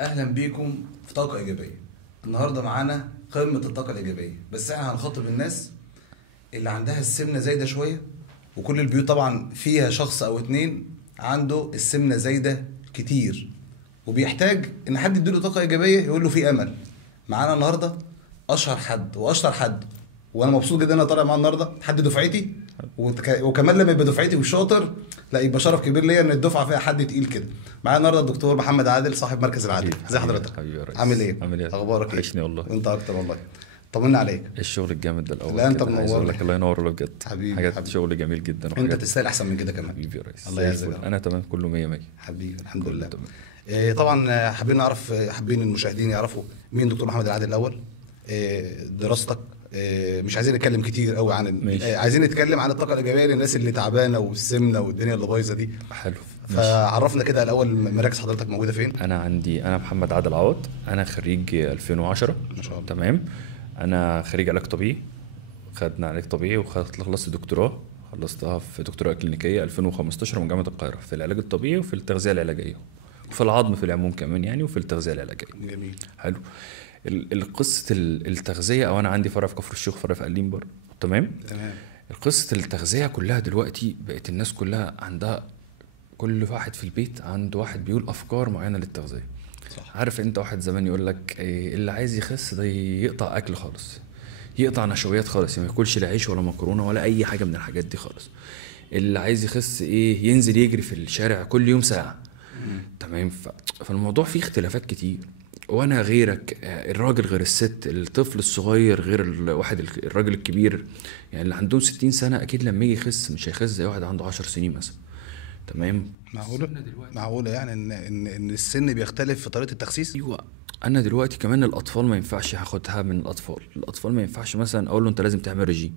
اهلا بيكم في طاقه ايجابيه. النهارده معانا قمه الطاقه الايجابيه، بس احنا هنخاطب الناس اللي عندها السمنه زايده شويه. وكل البيوت طبعا فيها شخص او اتنين عنده السمنه زايده كتير، وبيحتاج ان حد يديله طاقه ايجابيه يقول له في امل. معانا النهارده اشهر حد واشطر حد، وانا مبسوط جدا ان انا طالع معاه النهارده حد دفعتي. وكمان لما يبقى دفعتي وشاطر، لا يبقى شرف كبير ليا ان الدفعه فيها حد تقيل كده. معانا النهارده الدكتور محمد عادل صاحب مركز العادل. حبيبي ازي حبيبي حضرتك؟ حبيبي يا ريس. عامل ايه؟ عامل ايه؟ اخبارك ايه؟ وحشني والله. وانت اكتر والله. طمنا عليك. الشغل الجامد ده الاول لا انت كده، عايز اقول منور. لك الله ينور والله بجد. حبيبي حاجات حبيبي. شغل جميل جدا انت وحاجات. تستاهل احسن من كده كمان. حبيبي يا ريس. الله زي يعزك يا الفل. رب. انا تمام، كله مية مية. حبيبي الحمد كله لله. تمام. طبعا حابين نعرف، حابين المشاهدين يعرفوا مين دكتور محمد العادل الاول. دراستك. مش عايزين نتكلم كتير قوي عن ماشي. عايزين نتكلم عن الطاقه الايجابيه للناس اللي تعبانه والسمنه والدنيا اللي بايظه دي. حلو. ماشي. فعرفنا كده الاول مراكز حضرتك موجوده فين؟ انا محمد عادل عوض، انا خريج 2010. ما شاء الله. تمام. انا خريج علاج طبيعي، خدنا علاج طبيعي خلصت دكتوراه، خلصتها في دكتوراه كلينيكيه 2015 من جامعه القاهره في العلاج الطبيعي وفي التغذيه العلاجيه وفي العظم في العموم كمان يعني، وفي التغذيه العلاجيه. جميل. حلو. القصة التغذية، أو أنا عندي فرع في كفر الشيخ، فرع في قليم برضه. تمام. تمام. القصة التغذية كلها دلوقتي بقت الناس كلها عندها، كل واحد في البيت عنده واحد بيقول أفكار معينة للتغذية. صح. عارف أنت واحد زمان يقول لك إيه، اللي عايز يخس ده يقطع أكل خالص، يقطع نشويات خالص، يعني ما ياكلش لا عيش ولا مكرونة ولا أي حاجة من الحاجات دي خالص. اللي عايز يخس إيه، ينزل يجري في الشارع كل يوم ساعة. تمام. فالموضوع فيه اختلافات كتير، وانا غيرك، الراجل غير الست، الطفل الصغير غير الراجل الكبير. يعني اللي عندهم 60 سنة اكيد لما يجي يخس مش هيخس زي واحد عنده 10 سنين مثلا. تمام. معقوله؟ معقوله يعني ان السن بيختلف في طريقه التخسيس؟ ايوه. انا دلوقتي كمان الاطفال ما ينفعش هاخدها من الاطفال ما ينفعش مثلا اقول له انت لازم تعمل رجيم.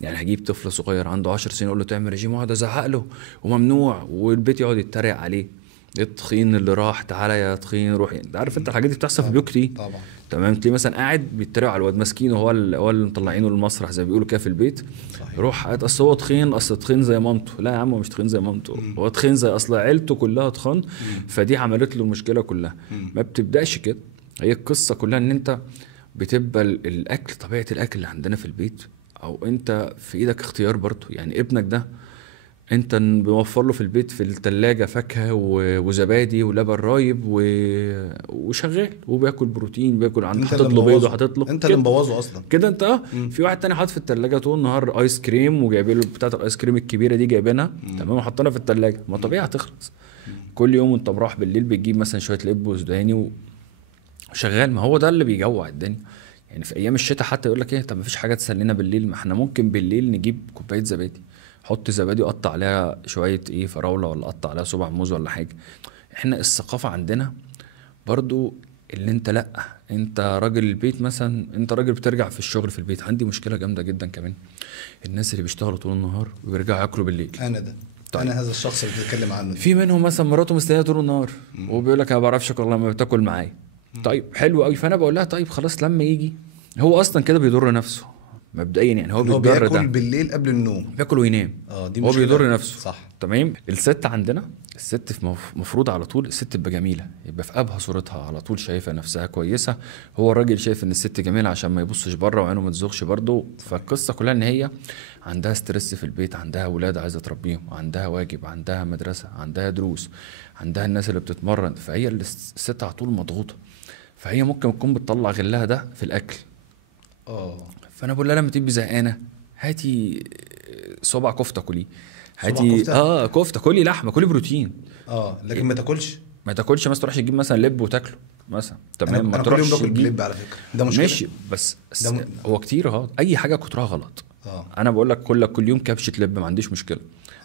يعني هجيب طفل صغير عنده 10 سنين اقول له تعمل رجيم واقعد ازعق له وممنوع، والبيت يقعد يتريق عليه، التخين اللي راح تعالى يا تخين روح. انت عارف انت الحاجات دي بتحصل في البيوت كتير. طبعا. تمام. تلاقيه مثلا قاعد بيتريقوا على الواد ماسكينه، هو اللي مطلعينه للمسرح زي ما بيقولوا كده في البيت. صحيح. روح قاعد، اصل هو تخين، اصل تخين زي مامته. لا يا عم، هو مش تخين زي مامته، هو تخين زي اصل عيلته كلها تخان، فدي عملت له المشكله كلها. ما بتبداش كده. هي القصه كلها ان انت بتبقى الاكل، طبيعه الاكل اللي عندنا في البيت، او انت في ايدك اختيار برضه. يعني ابنك ده انت بنوفر له في البيت في التلاجة فاكهة وزبادي ولبن رايب وشغال وبياكل بروتين، بياكل انت حاطط اللي له بيض مبوظه. وحاطط له انت اللي كده. مبوظه اصلا. كده انت في واحد تاني حاطط في التلاجة طول النهار ايس كريم، وجايبين له بتاعه الايس كريم الكبيرة دي جايبينها. تمام. وحاطينها في التلاجة، ما طبيعي هتخلص. كل يوم انت مروح بالليل بتجيب مثلا شوية لب وسوداني وشغال. ما هو ده اللي بيجوع الدنيا. يعني في ايام الشتاء حتى يقول لك ايه، طب ما فيش حاجه تسلينا بالليل؟ ما احنا ممكن بالليل نجيب كوبايه زبادي، حط زبادي وقطع عليها شويه ايه فراوله، ولا قطع عليها صباع موز ولا حاجه. احنا الثقافه عندنا برضو اللي انت، لا انت راجل البيت مثلا، انت راجل بترجع في الشغل في البيت. عندي مشكله جامده جدا كمان، الناس اللي بيشتغلوا طول النهار وبيرجعوا ياكلوا بالليل. انا ده. طيب. انا هذا الشخص اللي بتتكلم عنه. في منهم مثلا مراته مستنيه طول النهار وبيقول لك انا ما بعرفش اكل لما بتاكل معايا. طيب حلو قوي. فانا بقول لها طيب خلاص لما يجي، هو اصلا كده بيضر نفسه مبدئيا. يعني هو هو بيتضر، بياكل ده بالليل قبل النوم. بياكل وينام. دي هو مشكلة. بيضر نفسه. صح. تمام. الست عندنا، الست مفروض على طول الست تبقى جميله، يبقى في ابهى صورتها على طول، شايفه نفسها كويسه. هو الراجل شايف ان الست جميله عشان ما يبصش بره وعينه ما تزوغش برضه. فالقصه كلها ان هي عندها ستريس في البيت، عندها اولاد عايزه تربيهم، عندها واجب، عندها مدرسه، عندها دروس، عندها الناس اللي بتتمرن. فهي الست على طول مضغوطه، فهي ممكن تكون بتطلع غلها ده في الاكل. فانا بقول لها لما تبقي زهقانه هاتي صبع كفته كلي، هاتي كفتة؟ كفته، كلي لحمه، كلي بروتين. لكن ما تاكلش. ما تاكلش مثلا، تروحش تجيب مثلا لب وتاكله مثلا. تمام. ما انا كل يوم تروحش باكل تجيب بلب على فكره، ده مشكله. ماشي، بس هو كتير اهو، اي حاجه كترها غلط. انا بقول لك كل يوم كبشه لب ما عنديش مشكله.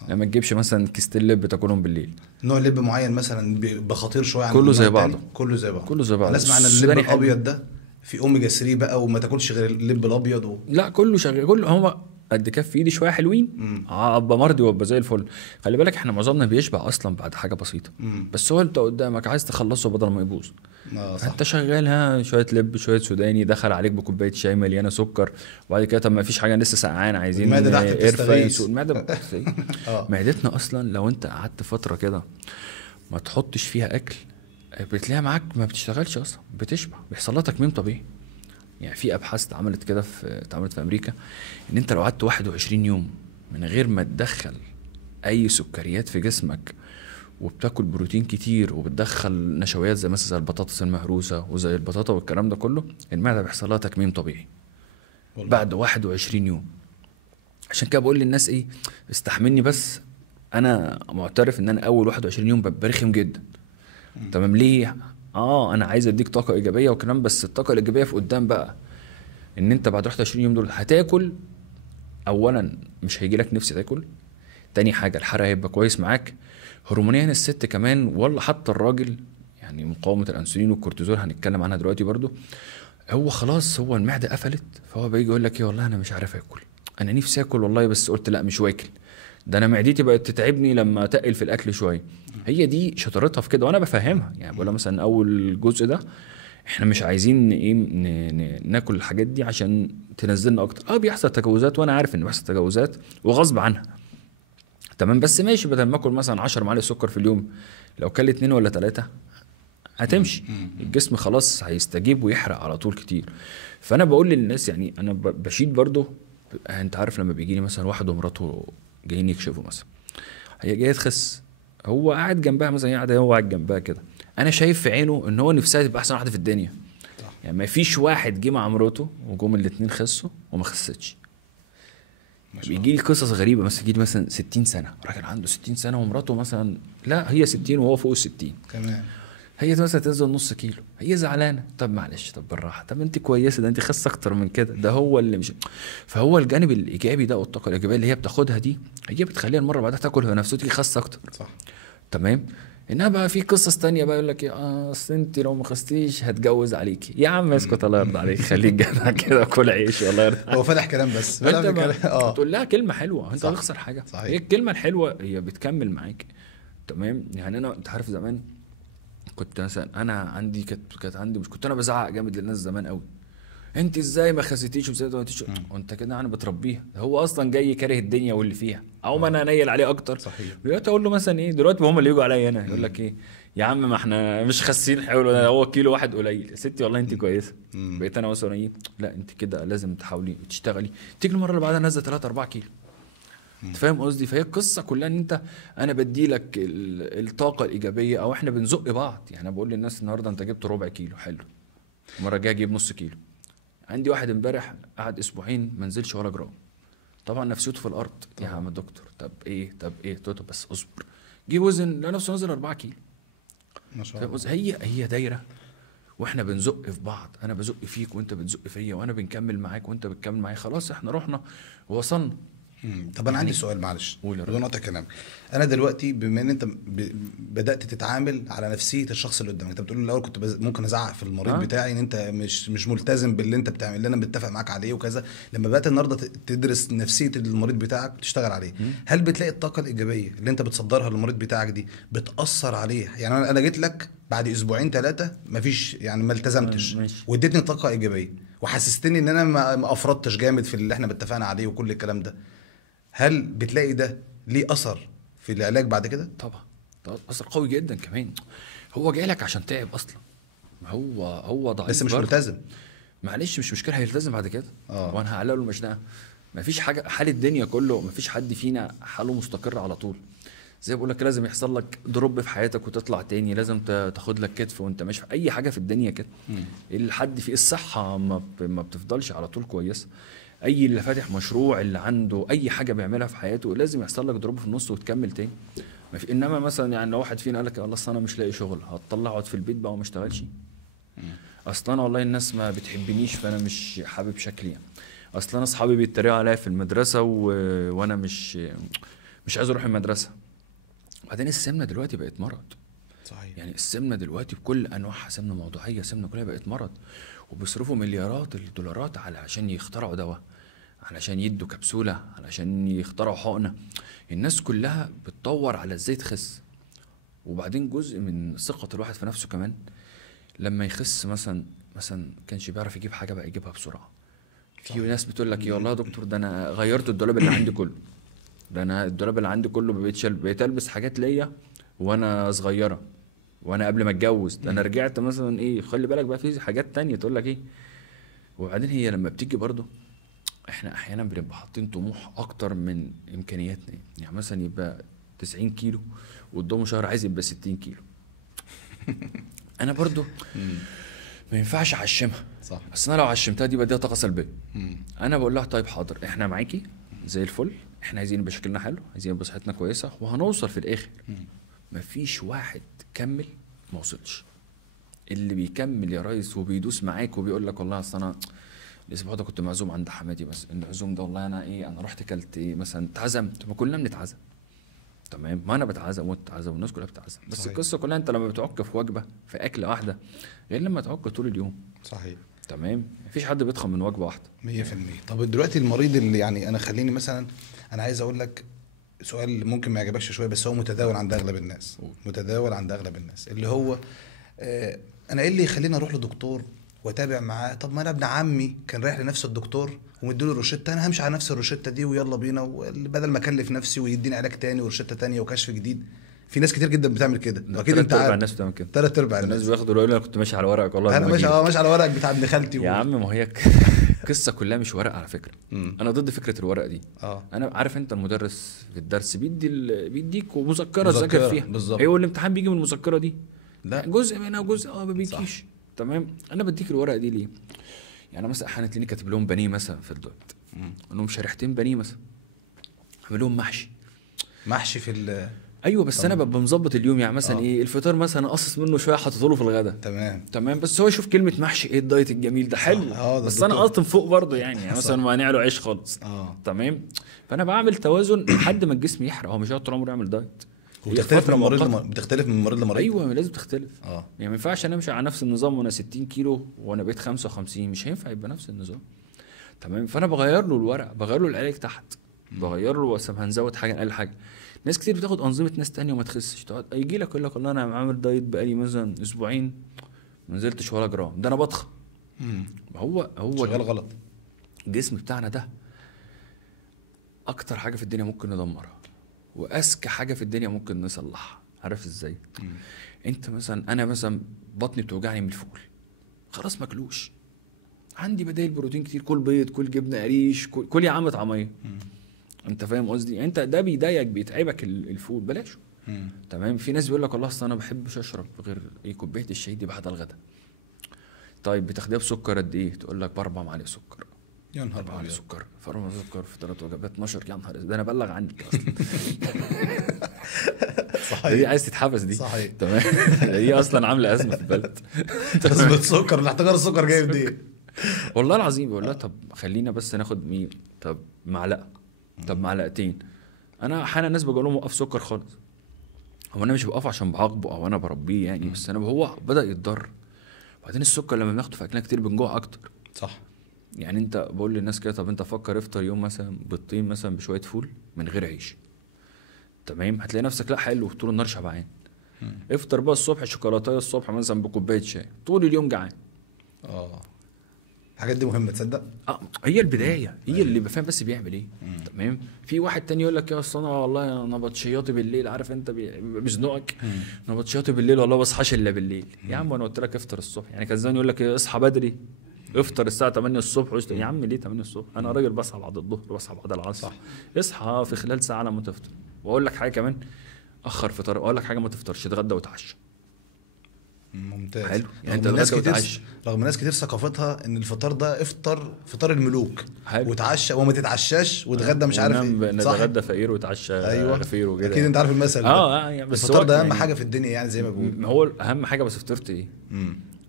لما تجيبش مثلا كيستين لب تاكلهم بالليل. نوع لب معين مثلا بخطير شويه عن كله زي النوع بعضه. التاني؟ كله زي بعضه. كله زي بعضه. انا اسمع ان اللب السوداني حلو. الابيض ده في اوميجا 3 بقى، وما تاكلش غير اللب الابيض لا كله شغال، كله هو قد كف ايدي شويه حلوين ابقى مرضي وابقى زي الفل. خلي بالك احنا معظمنا بيشبع اصلا بعد حاجه بسيطه. بس هو انت قدامك عايز تخلصه بدل ما يبوظ. صح. انت شغال، ها شويه لب شويه سوداني، دخل عليك بكوبايه شاي مليانه سكر، وبعد كده طب ما فيش حاجه لسه سقعان عايزين المعدة تحت بتستغيث. المعده معدتنا اصلا لو انت قعدت فتره كده ما تحطش فيها اكل، بتلاقيها معاك ما بتشتغلش اصلا، بتشبع، بيحصل لها تكميم طبيعي. يعني في ابحاث اتعملت كده اتعملت في امريكا، ان انت لو قعدت 21 يوم من غير ما تدخل اي سكريات في جسمك، وبتاكل بروتين كتير، وبتدخل نشويات زي مثلا زي البطاطس المهروسه وزي البطاطا والكلام ده كله، المعده بيحصل لها تكميم طبيعي والله. بعد 21 يوم. عشان كده بقول للناس ايه، استحملني بس. انا معترف ان انا اول 21 يوم ببقى رخم جدا. تمام، ليه؟ انا عايز اديك طاقه ايجابيه وكلام، بس الطاقه الايجابيه في قدام بقى. ان انت بعد 21 يوم دول هتاكل، اولا مش هيجي لك نفس تاكل، تاني حاجه الحرق هيبقى كويس معاك، هرمونيا الست كمان ولا حتى الراجل، يعني مقاومه الانسولين والكورتيزول هنتكلم عنها دلوقتي برضو. هو خلاص، هو المعده قفلت، فهو بيجي يقول لك ايه، والله انا مش عارف اكل، انا نفسي اكل والله، بس قلت لا مش واكل، ده انا معدتي بقت تتعبني لما اتقل في الاكل شويه. هي دي شطارتها في كده، وانا بفهمها. يعني بقول لها مثلا اول جزء ده احنا مش عايزين ايه ناكل الحاجات دي عشان تنزلنا اكتر. بيحصل تجاوزات، وانا عارف ان بيحصل تجاوزات وغصب عنها. تمام، بس ماشي، بدل ما اكل مثلا 10 معالق سكر في اليوم، لو كل 2 ولا 3 هتمشي. الجسم خلاص هيستجيب ويحرق على طول كتير. فانا بقول للناس، يعني انا بشيد برضو. انت عارف لما بيجي لي مثلا واحد ومراته جايين يكشفوا مثلا، هي جايه تخس، هو قاعد جنبها مثلا، هو قاعد جنبها كده، انا شايف في عينه ان هو نفسها تبقى احسن واحده في الدنيا. يعني ما فيش واحد جه مع مراته وجم الاتنين خسوا وما خستش. بيجي لي قصص غريبه، مثلا يجي لي مثلا 60 سنه، راجل عنده 60 سنه ومراته مثلا لا هي 60 وهو فوق ال 60 كمان، هي مثلا تنزل نص كيلو، هي زعلانه. طب معلش، طب بالراحه، طب انت كويسه، ده انت خس اكتر من كده، ده هو اللي مش. فهو الجانب الايجابي ده والطاقه الايجابيه اللي هي بتاخدها دي، هي بتخليها المره بعدها تاكل في نفسها، تيجي خس اكتر. صح. تمام. انها بقى في قصص تانية بقى يقول لك ايه، اصل انت لو ما خستيش هتجوز عليكي. يا عم اسكت، الله يرضى عليك، خليك جدع كده، كل عيش والله يرضى عليك. هو فتح كلام بس انت كلام. تقول لها كلمه حلوه، انت هتخسر حاجه؟ صحيح. هي الكلمه الحلوه هي بتكمل معاك. تمام. يعني انت عارف زمان كنت مثلا انا عندي كانت عندي، مش كنت انا بزعق جامد للناس زمان قوي، انت ازاي ما خسيتيش وازاي ما عملتيش، وانت كده انا بتربيها، هو اصلا جاي كاره الدنيا واللي فيها، او ما انا انيل عليه اكتر. صحيح. دلوقتي اقول له مثلا ايه، دلوقتي هم اللي يجوا عليا انا، يقول لك ايه، يا عم ما احنا مش خاسين حلو، هو كيلو واحد قليل يا ستي، والله انت كويسه. بقيت انا مثلا ايه، لا انت كده لازم تحاولي تشتغلي، تيجي المره اللي بعدها نزل 3 4 كيلو. انت فاهم قصدي؟ فهي القصه كلها ان انا بدي لك الطاقه الايجابيه، او احنا بنزق بعض. يعني انا بقول للناس النهارده انت جبت ربع كيلو، حلو، المره الجايه اجيب نص كيلو. عندي واحد امبارح قعد اسبوعين ما نزلش ولا جرام، طبعا نفسيته في الارض. يا عم دكتور، طب ايه قلت له بس اصبر، جه وزن لا نفسه نزل 4 كيلو. ما شاء الله. هي دايره، واحنا بنزق في بعض، انا بزق فيك وانت بتزق فيا، وانا بنكمل معاك وانت بتكمل معايا، خلاص احنا رحنا ووصلنا. طب انا عندي سؤال، معلش بدون قطع كلامك. انا دلوقتي بما ان انت بدات تتعامل على نفسيه الشخص اللي قدامك، انت بتقول لي الاول كنت ممكن ازعق في المريض بتاعي ان انت مش ملتزم باللي انت بتعمل، اللي انا متفق معاك عليه وكذا. لما بدات النهارده تدرس نفسيه المريض بتاعك وتشتغل عليه، هل بتلاقي الطاقه الايجابيه اللي انت بتصدرها للمريض بتاعك دي بتاثر عليه؟ يعني انا جيت لك بعد اسبوعين 3 مفيش، يعني ما التزمتش، واديتني طاقه ايجابيه وحسستني ان انا ما افرطتش جامد في اللي احنا اتفقنا عليه وكل الكلام ده، هل بتلاقي ده ليه اثر في العلاج بعد كده؟ طبعا اثر قوي جدا كمان. هو جاي لك عشان تعب اصلا، هو ضعيف بس مش ملتزم. معلش مش مشكله، هيلتزم بعد كده. وانا هعلق له مشنقه. مفيش حاجه، حال الدنيا كله مفيش حد فينا حاله مستقر على طول. زي بقول لك لازم يحصل لك دروب في حياتك وتطلع تاني، لازم تاخد لك كتف وانت ماشي في اي حاجه في الدنيا كده. الحد في الصحه ما بتفضلش على طول كويسه. اي اللي فاتح مشروع، اللي عنده اي حاجه بيعملها في حياته، لازم يحصل لك دروب في النص وتكمل تاني. ما في، انما مثلا يعني لو واحد فينا قال لك والله اصل انا مش لاقي شغل، هتطلع اقعد في البيت بقى وما اشتغلش. اصل انا والله الناس ما بتحبنيش فانا مش حابب شكلي يعني. اصل انا اصحابي بيتريقوا عليا في المدرسه وانا مش عايز اروح المدرسه. بعدين السمنه دلوقتي بقت مرض. صحيح. يعني السمنه دلوقتي بكل انواعها، سمنه موضوعيه، سمنه كلها بقت مرض، وبيصرفوا مليارات الدولارات عشان يخترعوا دواء، علشان يدوا كبسوله، علشان يخترعوا حقنه. الناس كلها بتدور على ازاي تخس. وبعدين جزء من ثقه الواحد في نفسه كمان، لما يخس مثلا كانش بيعرف يجيب حاجه بقى يجيبها بسرعه. في ناس بتقول لك يا والله يا دكتور، ده انا غيرت الدولاب اللي عندي كله، ده انا الدولاب اللي عندي كله بقيت البس حاجات ليا وانا صغيره. وانا قبل ما اتجوز ده انا رجعت مثلا ايه. خلي بالك بقى في حاجات تانية تقول لك ايه. وبعدين هي لما بتيجي برضو احنا احيانا بنبقى حاطين طموح اكتر من امكانياتنا. يعني مثلا يبقى 90 كيلو وقدامه شهر عايز يبقى 60 كيلو. انا برضو ما ينفعش اعشمها. صح. بس انا لو عشمتها دي بديها طاقه سلبيه. انا بقول لها طيب حاضر احنا معاكي زي الفل، احنا عايزين يبقى شكلنا حلو، عايزين يبقى صحتنا كويسه، وهنوصل في الاخر. مفيش واحد كمل ما وصلش. اللي بيكمل يا ريس وبيدوس معاك وبيقول لك والله اصل انا الاسبوع ده كنت معزوم عند حماتي، بس العزوم ده والله انا ايه انا رحت كلت ايه مثلا اتعزمت. ما كلنا بنتعزم تمام، ما انا بتعزم واتعزم والناس كلها بتتعزم. بس صحيح. القصه كلها انت لما بتعك في وجبه في اكله واحده غير لما تعك طول اليوم. صحيح. تمام. مفيش حد بيتخن من وجبه واحده 100%. طب دلوقتي المريض اللي يعني انا خليني مثلا، انا عايز اقول لك سؤال ممكن ما يعجبكش شويه بس هو متداول عند اغلب الناس. متداول عند اغلب الناس اللي هو انا ايه اللي يخليني اروح لدكتور واتابع معاه؟ طب ما انا ابن عمي كان رايح لنفس الدكتور ومديله الروشته، انا همشي على نفس الروشته دي ويلا بينا، بدل ما اكلف نفسي ويديني علاج تاني وروشته تانيه وكشف جديد. في ناس كتير جدا بتعمل كده، واكيد انت عارف. الناس بتعمل كده. 3/4 الناس بياخدوا يقولوا انا كنت ماشي على ورقك والله انا ماشي على ورقك بتاع ابن خالتي يا عم. ما هي القصه كلها مش ورق على فكره. انا ضد فكره الورق دي. انا عارف انت المدرس في الدرس بيديك مذكره تذاكر فيها بالظبط. ايوه الامتحان بيجي من المذكره دي. لا جزء منها وجزء ما بيجيش. تمام. انا بديك الورقه دي ليه؟ يعني مثلا احيانا تلاقيني كاتب لهم بانيه مثلا في الدايت، انهم شريحتين بانيه مثلا، اعمل لهم محشي في ايوه. بس انا ببقى مظبط اليوم. يعني مثلا ايه الفطار مثلا اقصص منه شويه حاطط له في الغداء. تمام. بس هو يشوف كلمه محشي ايه الدايت الجميل ده حلو. بس انا قاطم فوق برضه يعني مثلا مانع له عيش خالص. تمام. فانا بعمل توازن لحد ما الجسم يحرق. هو مش هيقعد طول عمره يعمل دايت. بتختلف من مريض لمريض. ايوه لازم تختلف. يعني ما ينفعش انا امشي على نفس النظام وانا 60 كيلو وانا بقيت 55. مش هينفع يبقى نفس النظام. تمام. فانا بغير له الورق، بغير له العلاج تحت، بغير له هنزود حاجه نقل حاجه. ناس كتير بتاخد انظمه ناس تانية وما تخسش. تقعد يجي لك يقول لك والله انا عامل دايت بقالي مثلا اسبوعين ما نزلتش ولا جرام، ده انا بضخم. هو شغال غلط. الجسم بتاعنا ده اكتر حاجه في الدنيا ممكن ندمرها واذكى حاجه في الدنيا ممكن نصلحها. عارف ازاي؟ انت مثلا انا مثلا بطني بتوجعني من الفول، خلاص ماكلوش، عندي بدائل بروتين كتير. كل بيض، كل جبنه قريش، كل يا عم طعميه. انت فاهم قصدي؟ يعني انت ده بيضايقك بيتعبك الفول بلاش. تمام. في ناس بيقول لك والله اصل انا ما بحبش اشرب غير ايه كوبايه الشاي دي بعد الغداء. طيب بتاخديها بسكر قد ايه؟ تقول لك ب4 معالق سكر. يا نهار 4 معالق سكر، 4 سكر في 3 وجبات 12. يا نهار ده انا بلغ عنك اصلا. صحيح. دي عايز تتحبس دي. صحيح. تمام. هي اصلا عامله ازمه في البلد. ازمه سكر. الاحتكار السكر جاي منين؟ والله العظيم بقول لها طب خلينا بس ناخد طب معلقه، طب معلقتين. انا احيانا الناس بقول لهم وقف سكر خالص. هو انا مش بوقف عشان بعاقبه او انا بربيه يعني، بس انا هو بدا يتضر. وبعدين السكر لما بناخده في اكلنا كتير بنجوع اكتر. صح. يعني انت بقول للناس كده طب انت فكر افطر يوم مثلا بيضتين مثلا بشويه فول من غير عيش. تمام. هتلاقي نفسك لا حلو طول النهار شبعان. افطر بقى الصبح شوكولاته الصبح مثلا بكوبايه شاي، طول اليوم جعان. الحاجات دي مهمه تصدق. هي البدايه هي اللي بفهم بس بيعمل ايه. تمام. في واحد تاني يقول لك يا اصل انا والله انا بطشياطي بالليل. عارف انت بيزنقك. انا بطشياطي بالليل والله بصحاش الا بالليل. يا عم انا قلت لك افطر الصبح. يعني كان زمان يقول لك اصحى بدري افطر الساعه 8 الصبح. يا عم ليه 8 الصبح؟ انا راجل بصحى بعد الظهر بصحى بعد العصر. صح. اصحى في خلال ساعه لما تفطر. واقول لك حاجه كمان اخر فطار. اقول لك حاجه ما تفطرش اتغدى وتعشى. ممتاز. حلو. يعني انت رغم ناس كتير ثقافتها ان الفطار ده فطار الملوك. حلو. وتعشى وما تتعشاش وتغدى مش عارف ايه. نتغدى فقير وتعشى غفير وكده. اكيد انت عارف المثل ده. يعني بس الفطار ده اهم حاجه في الدنيا يعني زي ما بقول. هو اهم حاجه. بس فطرت ايه؟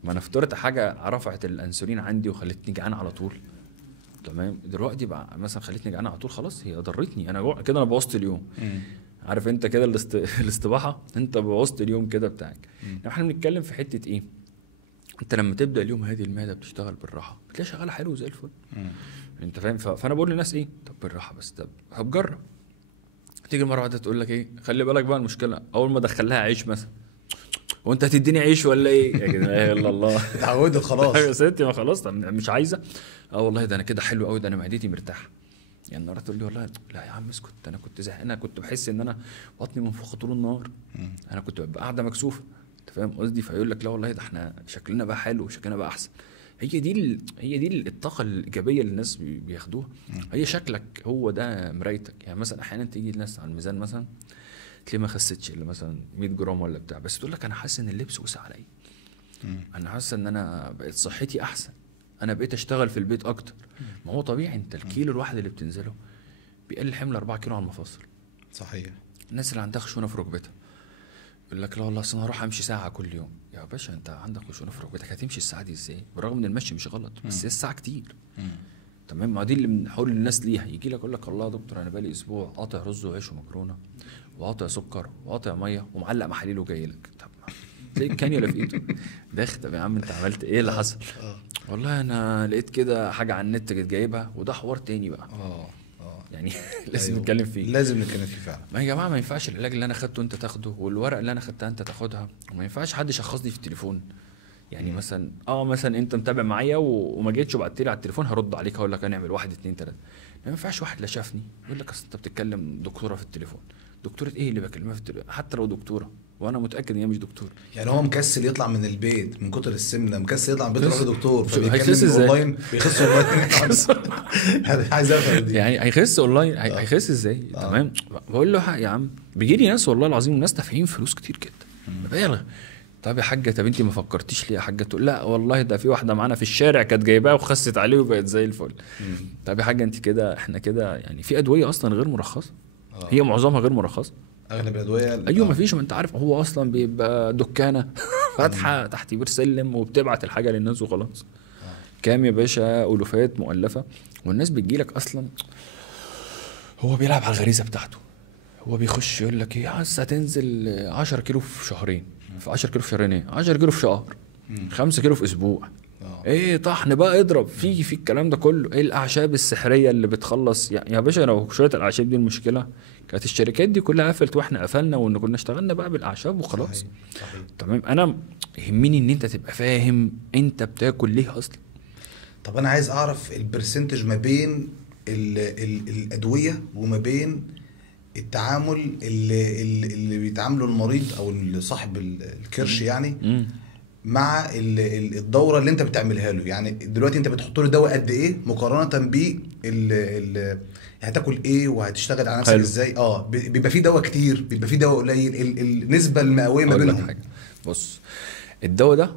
ما انا فطرت حاجه رفعت الانسولين عندي وخلتني جعان على طول. تمام. دلوقتي بقى مثلا خلتني جعان على طول خلاص هي ضرتني. انا جوع كده انا بوظت اليوم. عارف انت كده الاستباحه انت بوظت اليوم كده بتاعك. احنا بنتكلم في حته ايه؟ انت لما تبدا اليوم هذه المعده بتشتغل بالراحه بتلاقي شغاله حلو زي الفل. انت فاهم. فانا بقول للناس ايه طب بالراحه بس طب هتجرب. تيجي مره واحده تقول لك ايه خلي بالك بقى المشكله اول ما ادخلها عيش مثلا وانت هتديني عيش ولا ايه يا جدعان؟ يلا الله اتعودت خلاص يا ستي ما خلاص مش عايزه. والله ده انا كده حلو قوي ده انا معدتي مرتاحه. يعني النهارده تقول لي والله لا يا عم اسكت انا كنت زهقان. انا كنت بحس ان انا بطني منفوخه طول النهار. انا كنت ببقى قاعده مكسوفه. انت فاهم قصدي؟ فيقول لك لا والله ده احنا شكلنا بقى حلو وشكلنا بقى احسن. هي دي الطاقه الايجابيه اللي الناس بياخدوها. هي شكلك هو ده مرايتك. يعني مثلا احيانا تيجي الناس على الميزان مثلا تلاقيه ما خسيتش الا مثلا 100 جرام ولا بتاع، بس تقول لك انا حاسس ان اللبس وسع عليا، انا حاسس ان انا بقيت صحتي احسن، انا بقيت اشتغل في البيت اكتر. ما هو طبيعي، انت الكيلو الواحد اللي بتنزله بيقل حمل 4 كيلو على المفاصل. صحيح. الناس اللي عندها خشونه في ركبتها يقول لك لا والله اصل انا هروح امشي ساعه كل يوم. يا باشا انت عندك خشونه في ركبتك، هتمشي الساعه دي ازاي؟ بالرغم ان المشي مش غلط، بس هي الساعه كتير. تمام. ما دي اللي بنحاول الناس ليها. يجي لك يقول لك الله يا دكتور انا بقالي اسبوع قاطع رز وعيش ومكرونه وقاطع سكر وقاطع ميه ومعلق محاليل وجاي لك. طب زي الكانيولا في ايده داخل. طب يا عم انت عملت ايه اللي حصل؟ والله انا لقيت كده حاجه على النت كنت جايبها، وده حوار تاني بقى. يعني لازم نتكلم فيه. لازم نتكلم فيه فعلا. ما يا جماعه ما ينفعش العلاج اللي انا خدته انت تاخده، والورق اللي انا خدتها انت تاخدها، وما ينفعش حد يشخصني في التليفون. يعني مثلا مثلا انت متابع معايا وما جيتش وبعت لي على التليفون، هرد عليك هقول لك هنعمل 1 2 3. ما ينفعش واحد لا شافني يقول لك اصل انت بتتكلم دكتوره في التليفون. دكتوره ايه اللي بكلمها في التليفون؟ حتى لو دكتوره وانا متاكد ان هي مش دكتوره. يعني هو مكسل يطلع من البيت من كتر السمنه، مكسل يطلع من البيت يروح لدكتور، هيخس ازاي؟ اونلاين بيخس اونلاين. عايز افهم دي. يعني هيخس اونلاين هيخس ازاي؟ تمام. بقول له يا عم بيجي لي ناس والله العظيم ناس دافعين فلوس كتير جدا مبالغ. طب يا حاجه، طب انت ما فكرتيش ليه يا حاجه؟ تقول لا والله ده في واحده معانا في الشارع كانت جايباها وخست عليه وبقت زي الفل. طب يا حاجه انت كده احنا كده يعني في ادويه اصلا غير مرخصه. هي معظمها غير مرخصه. اغلب الادويه ايوه ما فيش. ما انت عارف هو اصلا بيبقى دكانه فاتحه تحت بير سلم وبتبعت الحاجه للناس وخلاص. كام يا باشا الوفات مؤلفه، والناس بتجيلك اصلا هو بيلعب على الغريزه بتاعته. هو بيخش يقول لك ايه عايز هتنزل 10 كيلو في شهرين، في 10 كيلو في شهرين، ايه 10 كيلو في شهر، 5 كيلو في اسبوع. ايه طحن بقى اضرب في الكلام ده كله. ايه الاعشاب السحريه اللي بتخلص يا باشا؟ لو شويه الاعشاب دي المشكله كانت الشركات دي كلها قفلت واحنا قفلنا، وان كنا اشتغلنا بقى بالاعشاب وخلاص. صحيح. تمام. انا يهمني ان انت تبقى فاهم انت بتاكل ليه اصلا. طب انا عايز اعرف البرسنتج ما بين الادويه وما بين التعامل اللي بيتعامله المريض او صاحب الكرش يعني مع الدوره اللي انت بتعملها له. يعني دلوقتي انت بتحط له دواء قد ايه مقارنه ب هتاكل ايه وهتشتغل على نفسك ازاي؟ بيبقى في دواء كتير، بيبقى في دواء قليل، النسبه المئويه ما بينهم. بص الدواء ده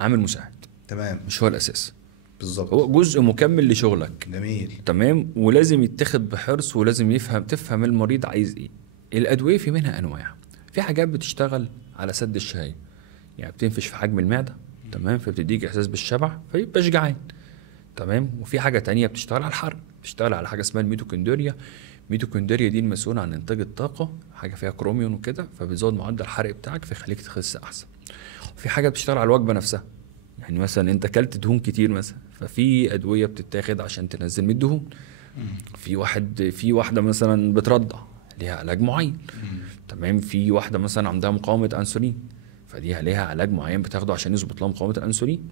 عامل مساعد، تمام، مش هو الاساس. بالظبط، هو جزء مكمل لشغلك. جميل، تمام. ولازم يتخذ بحرص، ولازم تفهم المريض عايز ايه. الادويه في منها انواع. في حاجات بتشتغل على سد الشهيه، يعني بتنفش في حجم المعده، تمام، فبتديك احساس بالشبع فيبقى جعان. تمام. وفي حاجه تانية بتشتغل على الحرق، بتشتغل على حاجه اسمها الميتوكوندريا. الميتوكوندريا دي المسؤوله عن انتاج الطاقه، حاجه فيها كروميون وكده، فبتزود معدل الحرق بتاعك فيخليك تخس احسن. في حاجه بتشتغل على الوجبه نفسها، يعني مثلا انت اكلت دهون كتير مثلا، ففي ادويه بتتاخد عشان تنزل من الدهون. في واحده مثلا بترضع ليها علاج معين. تمام. في واحده مثلا عندها مقاومه انسولين، فدي ليها علاج معين بتاخده عشان يظبط لها مقاومه الانسولين.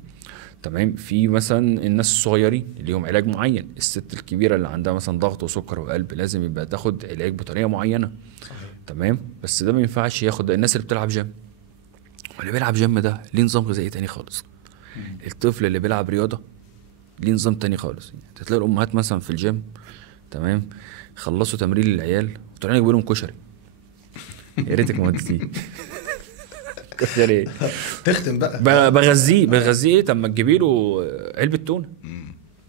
تمام. في مثلا الناس الصغيرين اللي لهم علاج معين. الست الكبيره اللي عندها مثلا ضغط وسكر وقلب لازم يبقى تاخد علاج بطريقه معينه. تمام. بس ده ما ينفعش ياخد الناس اللي بتلعب جيم. واللي بيلعب جيم ده ليه نظام غذائي تاني خالص. الطفل اللي بيلعب رياضه ليه نظام تاني خالص. يعني تلاقي الامهات مثلا في الجيم، تمام، خلصوا تمرين للعيال وطلعوا يجيبوا لهم كشري. يا ريتك ما وديتيه كشري. تختم بقى بغذيه ايه؟ طب ما تجيبي له علبه تونه،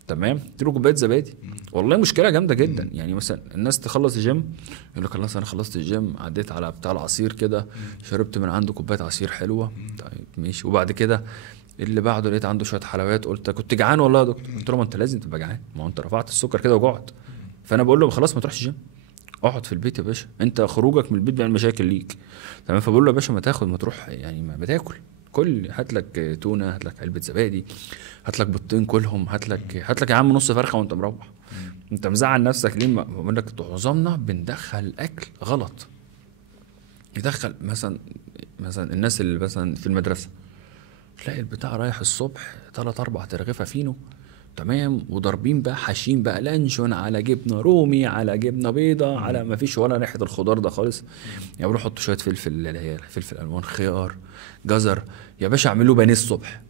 تمام، تديله كوبايه زبادي. والله مشكله جامده جدا. يعني مثلا الناس تخلص الجيم يقول لك خلاص انا خلصت الجيم، عديت على بتاع العصير كده، شربت من عنده كوبايه عصير حلوه، طيب ماشي. وبعد كده اللي بعده لقيت عنده شويه حلويات، قلت كنت جعان والله يا دكتور. قلت له ما انت لازم تبقى جعان، ما هو انت رفعت السكر كده وجعت. فانا بقول له خلاص ما تروحش الجيم، اقعد في البيت يا باشا، انت خروجك من البيت بيعمل مشاكل ليك. تمام. فبقول له يا باشا ما تاخد، ما تروح، يعني ما بتاكل، كل هات لك تونه، هات لك علبه زبادي، هات لك بيضتين كلهم، هات لك يا عم نص فرخه وانت مروح. انت مزعل نفسك ليه؟ بقول لك معظمنا بندخل اكل غلط. يدخل مثلا الناس اللي مثلا في المدرسه تلاقي البتاع رايح الصبح 3-4 ترغيفه فينو، تمام، وضاربين بقى حاشين بقى لانشون على جبنه رومي على جبنه بيضه على ما فيش ولا ريحه الخضار ده خالص. يعني بروح احط شويه فلفل اللي هي فلفل الوان، خيار، جزر، يا باشا اعمل له بانيه الصبح،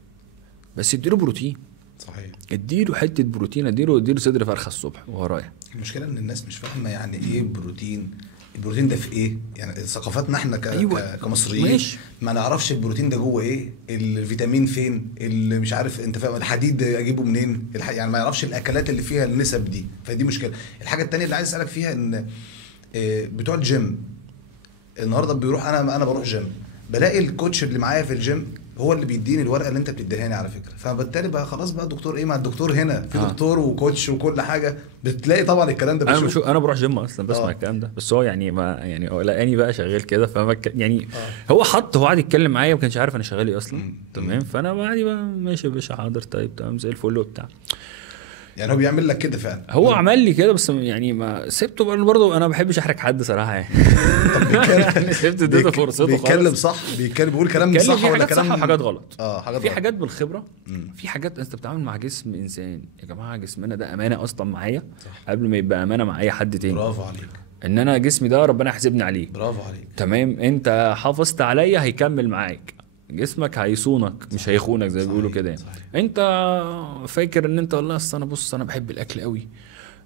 بس اديله بروتين. صحيح. اديله حته بروتين، اديله صدر فرخه الصبح وهو رايح. المشكله ان الناس مش فاهمه يعني ايه بروتين. البروتين ده في ايه؟ يعني ثقافتنا احنا أيوة. كمصريين ماشي. ما نعرفش البروتين ده جوه ايه، الفيتامين فين، اللي مش عارف انت فاهم، الحديد اجيبه منين، يعني ما يعرفش الاكلات اللي فيها النسب دي، فدي مشكله. الحاجه الثانيه اللي عايز اسالك فيها ان بتوع الجيم النهارده بيروح، انا بروح جيم، بلاقي الكوتش اللي معايا في الجيم هو اللي بيديني الورقه اللي انت بتديهاني على فكره، فبالتالي بقى خلاص بقى دكتور ايه، مع الدكتور هنا في دكتور وكوتش وكل حاجه، بتلاقي طبعا الكلام ده. انا بروح جيم اصلا بسمع الكلام ده، بس هو يعني ما يعني لقاني بقى شغال كده، يعني هو قعد يتكلم معايا ما كانش عارف انا شغال ايه اصلا. تمام، فانا عادي بقى ماشي يا باشا، حاضر طيب تمام زي الفل وبتاع. يعني هو بيعمل لك كده فعلا؟ هو عمل لي كده بس يعني ما سبته برضه، انا ما بحبش احرج حد صراحه يعني. طب يعني سبت اديته فرصته خالص. بيتكلم صح، بيقول كلام صح ولا كلام صح وحاجات غلط؟ حاجات في حاجات بالخبره، في حاجات انت بتتعامل مع جسم انسان. يا جماعه جسمنا ده امانه اصلا معايا قبل ما يبقى امانه مع اي حد تاني. برافو عليك. ان انا جسمي ده ربنا يحاسبني عليه. برافو عليك. تمام، انت حافظت عليا هيكمل معاك، جسمك هيصونك مش هيخونك زي ما بيقولوا كده يعني. انت فاكر ان انت والله اصل انا بص انا بحب الاكل قوي،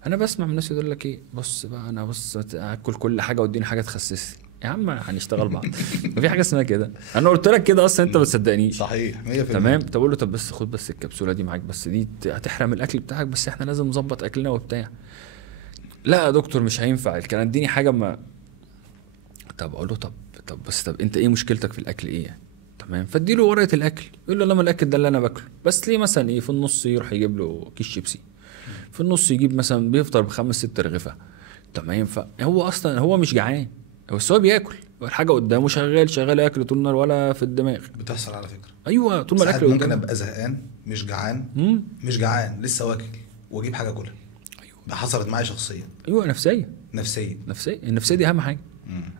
انا بسمع من الناس يقول لك ايه، بص بقى انا بص اكل كل حاجه واديني حاجه تخسسني. يا عم هنشتغل بعض. مفيش حاجه اسمها كده، انا قلت لك كده اصلا انت ما تصدقنيش. صحيح 100%. تمام، تقول له طب بس خد بس الكبسوله دي معاك، بس دي هتحرم الاكل بتاعك، بس احنا لازم نظبط اكلنا وبتاع. لا يا دكتور مش هينفع الكلام، اديني حاجه ما. طب اقول له طب انت ايه مشكلتك في الاكل ايه يعني؟ تمام، فاديله ورقه الاكل، يقول له لما الاكل ده اللي انا باكله، بس ليه مثلا ايه في النص يروح يجيب له كيس شيبسي، في النص يجيب مثلا بيفطر ب5 6 رغيفه. تمام، فهو اصلا هو مش جعان، بس هو بياكل الحاجه قدامه، شغال ياكل طول النهار ولا في الدماغ. بتحصل على فكره. ايوه طول ما الاكل ممكن قدامه. ابقى زهقان مش جعان مش جعان لسه واكل واجيب حاجه كلها. ايوه ده حصلت معايا شخصيا. ايوه نفسيه النفسيه دي اهم حاجه.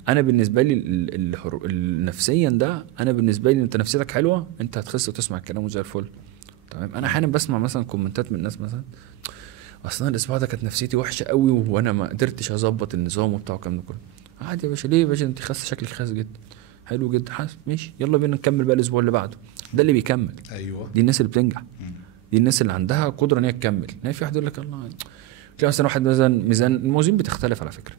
انا بالنسبه لي النفسيا ده، انا بالنسبه لي انت نفسيتك حلوه انت هتخس وتسمع الكلام زي الفل. تمام، انا احيانا بسمع مثلا كومنتات من الناس مثلا اصلا الاسبوع ده كانت نفسيتي وحشه قوي وانا ما قدرتش اظبط النظام وبتاع والكلام ده كله. عادي يا باشا، ليه يا باشا انت خاسه، شكلك خاس جدا، حلو جدا، حاسس ماشي، يلا بينا نكمل بقى الاسبوع اللي بعده. ده اللي بيكمل. ايوه، دي الناس اللي بتنجح. دي الناس اللي عندها قدره ان هي تكمل. يعني في واحد يقول لك الله، تلاقي مثلا واحد مثلا ميزان، الموازين بتختلف على فكره.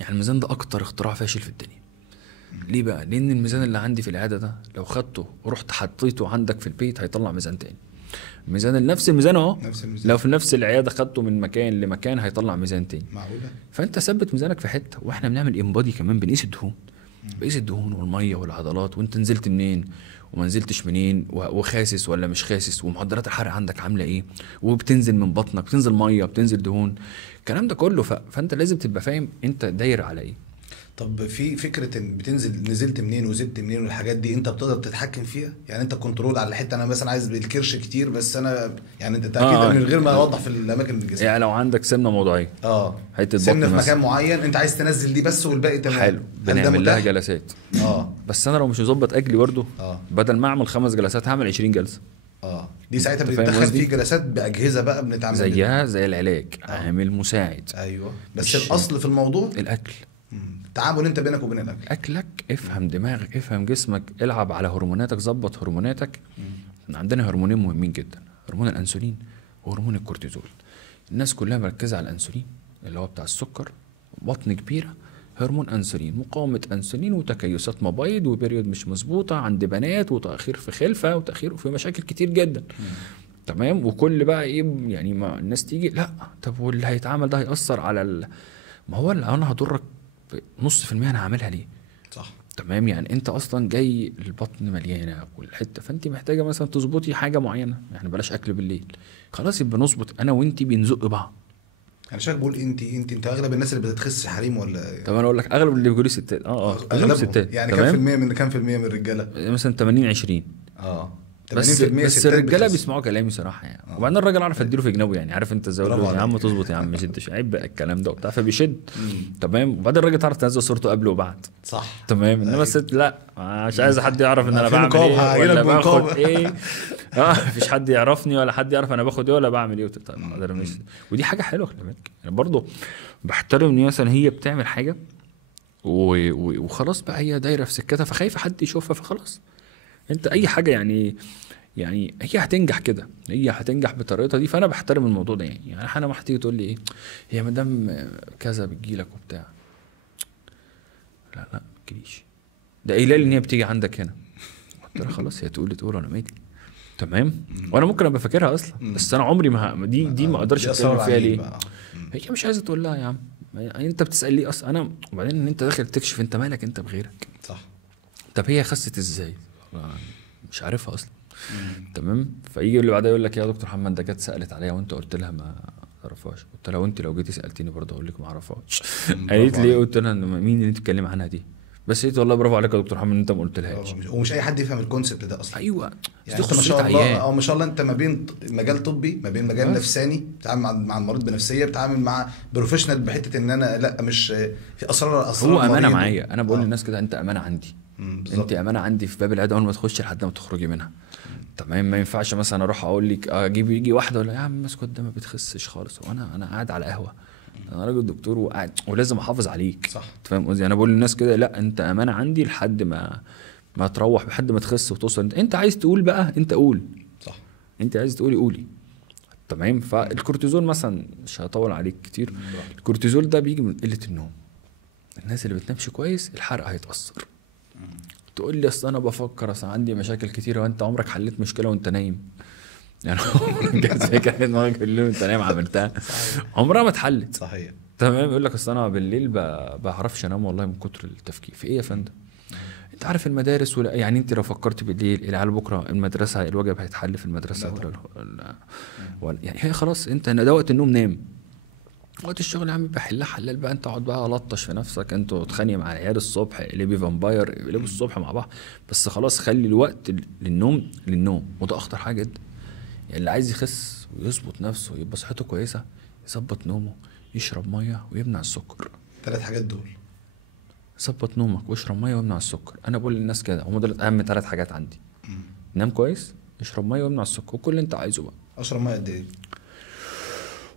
يعني الميزان ده اكتر اختراع فاشل في الدنيا. ليه بقى؟ لان الميزان اللي عندي في العياده ده لو خدته ورحت حطيته عندك في البيت هيطلع ميزان تاني. الميزان نفس الميزان اهو، لو في نفس العياده خدته من مكان لمكان هيطلع ميزان تاني. معقوله؟ فانت ثبت ميزانك في حته. واحنا بنعمل امبادي كمان، بنقيس الدهون، بقيس الدهون والميه والعضلات، وانت نزلت منين وما نزلتش منين، وخاسس ولا مش خاسس، ومعدلات الحرق عندك عامله ايه، وبتنزل من بطنك، بتنزل ميه، بتنزل دهون، الكلام ده كله. فانت لازم تبقى فاهم انت داير على ايه. طب في فكره ان نزلت منين وزدت منين والحاجات دي انت بتقدر تتحكم فيها؟ يعني انت كنترول على الحته، انا مثلا عايز بالكرش كتير بس انا يعني انت اكيد من غير ما اوضح في الاماكن الجسم. يعني لو عندك سمنه موضعيه حته سمنه في مكان معين انت عايز تنزل دي بس والباقي تمام، حلو، بنعمل لها جلسات. بس انا لو مش مظبط اكلي برضه بدل ما اعمل 5 جلسات هعمل 20 جلسه. دي ساعتها بتدخل في جلسات باجهزه بقى بنتعامل زيها زي العلاج، عامل مساعد. ايوه، بس الاصل في الموضوع الاكل. التعامل انت بينك وبين الاكل، اكلك، افهم دماغك، افهم جسمك، العب على هرموناتك، ظبط هرموناتك. عندنا هرمونين مهمين جدا، هرمون الانسولين وهرمون الكورتيزول. الناس كلها مركزه على الانسولين اللي هو بتاع السكر، بطن كبيره، هرمون انسولين، مقاومه انسولين، وتكيسات مبايض، وبريود مش مظبوطه عند بنات، وتاخير في خلفه، وتاخير في مشاكل كتير جدا. تمام، وكل بقى ايه يعني، ما الناس تيجي لا طب واللي هيتعمل ده هيأثر على ما هو اللي انا هضرك نص في المية، انا هعملها ليه؟ صح. تمام، يعني انت اصلا جاي البطن مليانه والحته، فانت محتاجه مثلا تظبطي حاجه معينه. يعني بلاش اكل بالليل، خلاص يبقى نظبط انا وانت بنزق بعض. انا شايف بقول انت اغلب الناس اللي بتتخس حريم ولا؟ طب انا اقول لك اغلب اللي بيقولوا ستات. اغلب ستات. يعني كام في المية من الرجاله؟ مثلا 80 20. بس الرجاله بيسمعوا كلامي صراحه يعني. وبعدين الراجل عارف اديله في جنابه يعني، عارف انت ازاي يا عم تظبط يا عم ما شدش عيب بقى الكلام ده وبتاع، فبيشد. تمام. وبعدين الراجل تعرف تنزل صورته قبل وبعد. صح. تمام. انما الست لا، مش عايز حد يعرف ان انا بعمل ايه ولا باخد ايه. مفيش حد يعرفني ولا حد يعرف انا باخد ايه ولا بعمل ايه. ودي حاجه حلوه خلي بالك يعني. برضه بحترم ان مثلا هي بتعمل حاجه وخلاص بقى هي دايره في سكتها، فخايفه حد يشوفها، فخلاص انت اي حاجه يعني هي هتنجح كده، هي هتنجح بطريقتها دي. فانا بحترم الموضوع ده يعني انا ما هتيجي تقول لي ايه هي مدام كذا بتجيلك وبتاع، لا ما تجيش، ده قليل ان هي بتيجي عندك هنا. قلت لها خلاص هي تقول انا مالي. تمام. وانا ممكن ابقى فاكرها اصلا، بس انا عمري ما دي ما اقدرش اتكلم فيها ليه. هي مش عايزه تقول لها يا عم انت بتسال ليه اصلا انا. وبعدين ان انت داخل تكشف، انت مالك انت بغيرك. صح. طب هي خست ازاي؟ مش عارفها اصلا. تمام. فيجي اللي بعدها يقول لك يا دكتور محمد ده جت سالت عليها وانت قلت لها ما تعرفهاش. قلت لها وانت لو جيتي سالتيني برضه اقول لك ما اعرفهاش. قالت لي قلت لها مين اللي انت بتتكلمي عنها دي؟ بس قلت والله برافو عليك يا دكتور محمد ان انت ما قلتلهاش. ومش اي حد يفهم الكونسبت ده اصلا. ايوه يعني انت ما شاء الله او ما شاء الله انت ما بين مجال طبي ما بين مجال نفساني، بتتعامل مع المريض بنفسيه، بتتعامل مع بروفيشنال بحته ان انا لا مش في اسرار هو امانه معايا. انا بقول للناس كده انت امانه عندي. انت امانه عندي في باب العياده اول ما تخش لحد ما تخرجي منها. تمام. ما ينفعش مثلا اروح اقول لك اجيب يجي واحده ولا يا عم اسكت ده ما بتخسش خالص، وانا قاعد على قهوه، انا راجل دكتور وقاعد ولازم احافظ عليك. صح. فاهم قصدي؟ انا بقول للناس كده لا انت امانه عندي لحد ما تروح، لحد ما تخس وتوصل. انت عايز تقول بقى انت قول. صح. انت عايز تقولي قولي. تمام. فالكورتيزول مثلا مش هطول عليك كتير. الكورتيزول ده بيجي من قله النوم. الناس اللي بتنامش كويس الحرق هيتاثر. تقول لي اصل انا بفكر اصل عندي مشاكل كتيره، وانت عمرك حليت مشكله وانت نايم؟ يعني جت فكره دماغك بالليل وانت نايم عملتها؟ عمرها ما اتحلت. صحيح. تمام. يقول لك اصل انا بالليل بعرفش انام والله من كتر التفكير في ايه يا فندم. انت عارف المدارس ولا يعني انت لو فكرت بالليل العيال بكره المدرسه الواجب هيتحل في المدرسه ولا يعني هي خلاص انت ده وقت النوم نام. وقت الشغل يا عم بحلها حلال بقى، انت اقعد بقى لطش في نفسك، انتوا اتخانقوا مع العيال الصبح اقلبي فامباير اقلبوا الصبح مع بعض، بس خلاص خلي الوقت للنوم. وده اخطر حاجه جدا. يعني اللي عايز يخس ويظبط نفسه ويبقى صحته كويسه يظبط نومه، يشرب ميه ويمنع السكر. 3 حاجات دول. ظبط نومك واشرب ميه وامنع السكر. انا بقول للناس كده هم دول اهم 3 حاجات عندي. نام كويس، اشرب ميه وامنع السكر، وكل اللي انت عايزه بقى. اشرب ميه قد ايه؟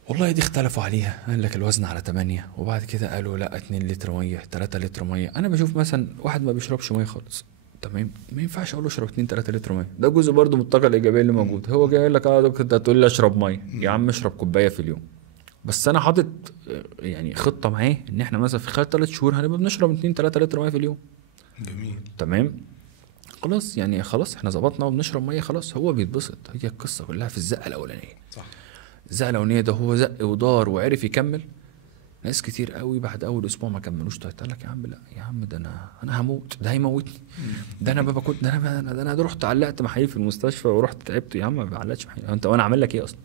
والله دي اختلفوا عليها. قال لك الوزن على 8، وبعد كده قالوا لا 2 لتر ميه 3 لتر ميه. انا بشوف مثلا واحد ما بيشربش ميه خالص، تمام، ما ينفعش اقول له اشرب 2-3 لتر ميه. ده جزء برضه من الطاقه الايجابيه اللي موجود. هو جاي لك دكتور انت هتقول لي اشرب ميه، يا عم اشرب كوبايه في اليوم. بس انا حاطط يعني خطه معاه ان احنا مثلا في خلال 3 شهور هنبقى بنشرب 2-3 لتر ميه في اليوم. جميل. تمام. خلاص يعني خلاص احنا ظبطنا وبنشرب ميه، خلاص هو بيتبسط. هي القصه كلها في الزقه الاولانيه. صح. الزقه الاولانيه ده هو زق ودار وعرف يكمل. ناس كتير قوي بعد اول اسبوع ما كملوش. قلت لك يا عم لا يا عم ده انا هموت، ده هيموتني، ده انا بابا كنت ده انا رحت علقت محاليل في المستشفى ورحت تعبت. يا عم ما بعلقش محاليل انت، وانا عامل لك ايه اصلا؟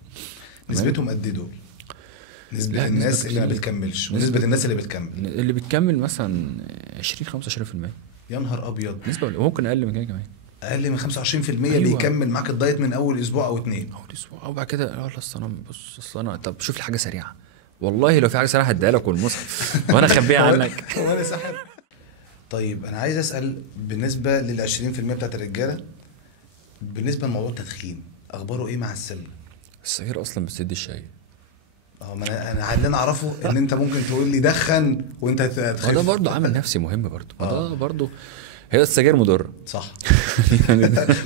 نسبتهم قد ايه دول؟ نسبة الناس اللي ما بتكملش ونسبة الناس اللي بتكمل. اللي بتكمل مثلا 20-25%. يا نهار ابيض. نسبة ممكن اقل من كده كمان. اقل من 25%. أيوة. بيكمل معاك الدايت من اول اسبوع او 2. اول اسبوع وبعد كده لا اصل انا بص اصل انا طب شوف لي حاجه سريعه. والله لو في حاجه سريعه هديها لك والمصحف وانا اخبيها عنك. وانا ساحب. طيب انا عايز اسال بالنسبه لل 20% بتاعت الرجاله، بالنسبه لموضوع التدخين اخباره ايه مع السن؟ السجاير اصلا بتسد الشاي. ما انا اللي اعرفه ان انت ممكن تقول لي دخن وانت هتخف. ده برضه عامل نفسي مهم برضه. ده برضه هي السجاير مضره. صح.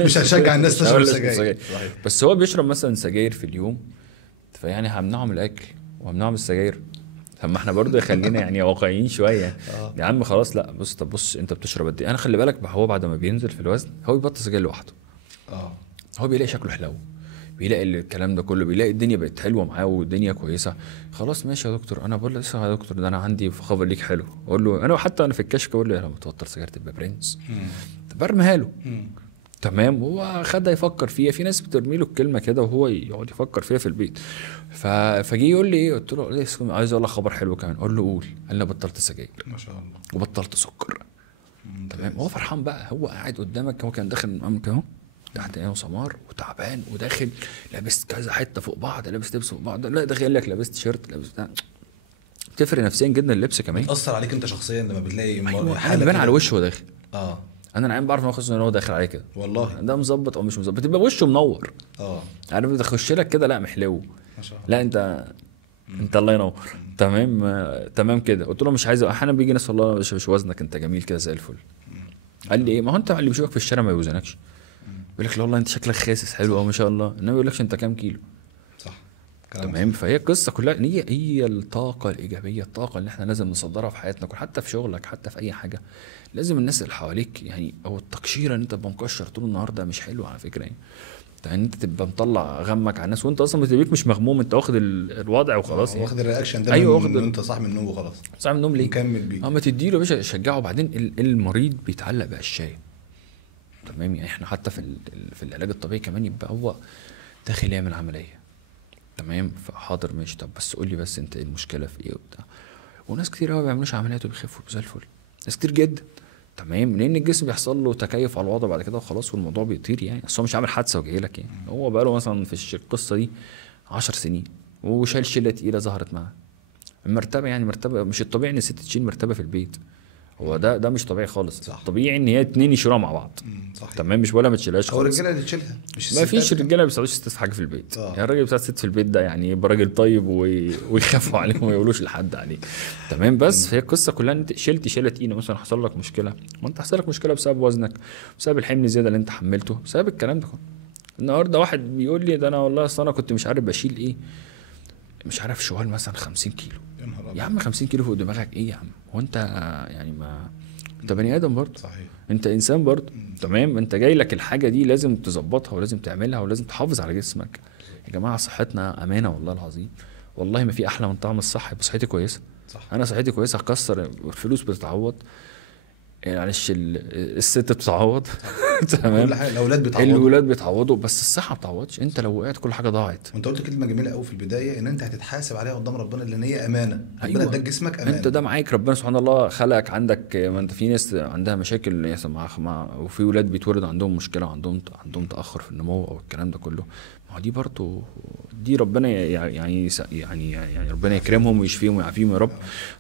مش هشجع الناس تشرب سجاير. بس هو بيشرب مثلا سجاير في اليوم، فيعني همنعه من الاكل وهمنعه من السجاير. طب ما احنا برضه خلينا يعني واقعيين شويه. يا عم خلاص لا بص طب بص انت بتشرب قد ايه؟ انا خلي بالك هو بعد ما بينزل في الوزن هو بيبطل سجاير لوحده. هو بيلاقي شكله حلو، بيلاقي الكلام ده كله، بيلاقي الدنيا بقت حلوه معاه والدنيا كويسه. خلاص ماشي يا دكتور. انا بقول له لسه يا دكتور ده انا عندي خبر ليك حلو. اقول له انا حتى انا في الكشك اقول له لما تبطل سجاير تبقى برنس. برميها له. تمام. هو خدها يفكر فيها. في ناس بترمي له الكلمه كده وهو يقعد يفكر فيها في البيت. فجي يقول لي ايه؟ قلت له عايز اقول لك خبر حلو كمان. اقول له قول. قال لي بطلت سجاير ما شاء الله وبطلت سكر. تمام. هو فرحان بقى، هو قاعد قدامك، هو كان داخل من امك اهو تحت عينه سمار وتعبان وداخل لابس كذا حته فوق بعض، لابس لبس فوق بعض، لا داخل لك لابس تيشيرت لابس بتاع. بتفرق نفسيا جدا اللبس كمان. بتاثر عليك انت شخصيا لما بتلاقي أيوة انا بيبان على وشه داخل. اه انا العين بعرف ان هو داخل عليه كده والله، ده مظبط او مش مظبط، بتبقى وشه منور. عارف بتخش لك كده لا محلو ما شاء الله، لا انت الله ينور. تمام تمام كده. قلت له مش عايز. احيانا بيجي ناس والله مش وزنك انت جميل كده زي الفل. قال لي ايه؟ ما هو انت اللي بيشوفك في الشارع ما يوزنكش، بيقول لك لا والله انت شكلك خاسس حلو قوي ما شاء الله، انما يقول لكش انت كام كيلو. صح تمام. فهي القصه كلها هي الطاقه الايجابيه، الطاقه اللي احنا لازم نصدرها في حياتنا، حتى في شغلك حتى في اي حاجه. لازم الناس اللي حواليك يعني، او التقشيره ان انت تبقى مكشر طول النهار ده مش حلو على فكره يعني انت تبقى مطلع غمك على الناس وانت اصلا بتبقيك مش مغموم، انت واخد الوضع وخلاص يعني. واخد الرياكشن ده. ايوه واخد انت صاحي من النوم وخلاص. صاحي من النوم ليه؟ مكمل بيه. ما تديله يا باشا شجعه. وبعدين المريض بيتعلق بقشايه. تمام. يعني احنا حتى في العلاج الطبيعي كمان يبقى هو داخل يعمل عمليه. تمام. فحاضر ماشي، طب بس قول لي بس انت المشكله في ايه وبتاع. وناس كتير قوي ما بيعملوش عمليات وبيخفوا زي الفل، ناس كتير جدا. تمام. لان الجسم بيحصل له تكيف على الوضع بعد كده وخلاص والموضوع بيطير يعني. اصل هو مش عامل حادثه وجاي لك يعني، هو بقى له مثلا في القصه دي 10 سنين وشال شله تقيله ظهرت معاه. المرتبه يعني مرتبه مش الطبيعي ان الست تشيل مرتبه في البيت، هو ده مش طبيعي خالص. صح. طبيعي ان هي اتنين يشيلوها مع بعض. صحيح. تمام. مش ولا ما تشيلهاش هو خالص. الرجاله اللي تشيلها مش ما فيش الستات. رجاله ما بيساعدوش الست في حاجه في البيت. يعني الراجل بتاع الست في البيت ده يعني يبقى راجل طيب ويخافوا عليه وما يقولوش لحد عليه. تمام. بس فهي القصه كلها انت شلت شيله تقيله مثلا، حصل لك مشكله، ما انت حصل لك مشكله بسبب وزنك، بسبب الحمل زياده اللي انت حملته، بسبب الكلام ده كله. النهارده واحد بيقول لي ده انا والله اصل انا كنت مش عارف بشيل ايه، مش عارف شوال مثلا 50 كيلو. يا عم 50 كيلو فوق دماغك ايه يا عم؟ هو انت يعني ما انت بني ادم برضه. صحيح. انت انسان برضه. تمام. انت جاي لك الحاجه دي لازم تظبطها ولازم تعملها ولازم تحافظ على جسمك. يا جماعه صحتنا امانه والله العظيم. والله ما في احلى من طعم الصحه. يبقى صحتي كويسه. صح. انا صحتي كويسه هكسر الفلوس بتتعوض، معلش الست بتتعوض. تمام. كل حاجه الاولاد بتعوضوا، الولاد بيتعوضوا، بس الصحه ما بتعوضش. انت لو وقعت كل حاجه ضاعت. وانت قلت كلمه جميله قوي في البدايه، ان انت هتتحاسب عليها قدام ربنا لان هي امانه. أيوة. ربنا اداك جسمك امانه. انت ده معاك ربنا سبحانه الله خلقك عندك. ما انت في ناس عندها مشاكل وفي ولاد بيتولد عندهم مشكله وعندهم تاخر في النمو او الكلام ده كله. ما هو دي برضه دي ربنا يعني ربنا يكرمهم ويشفيهم ويعافيهم يا رب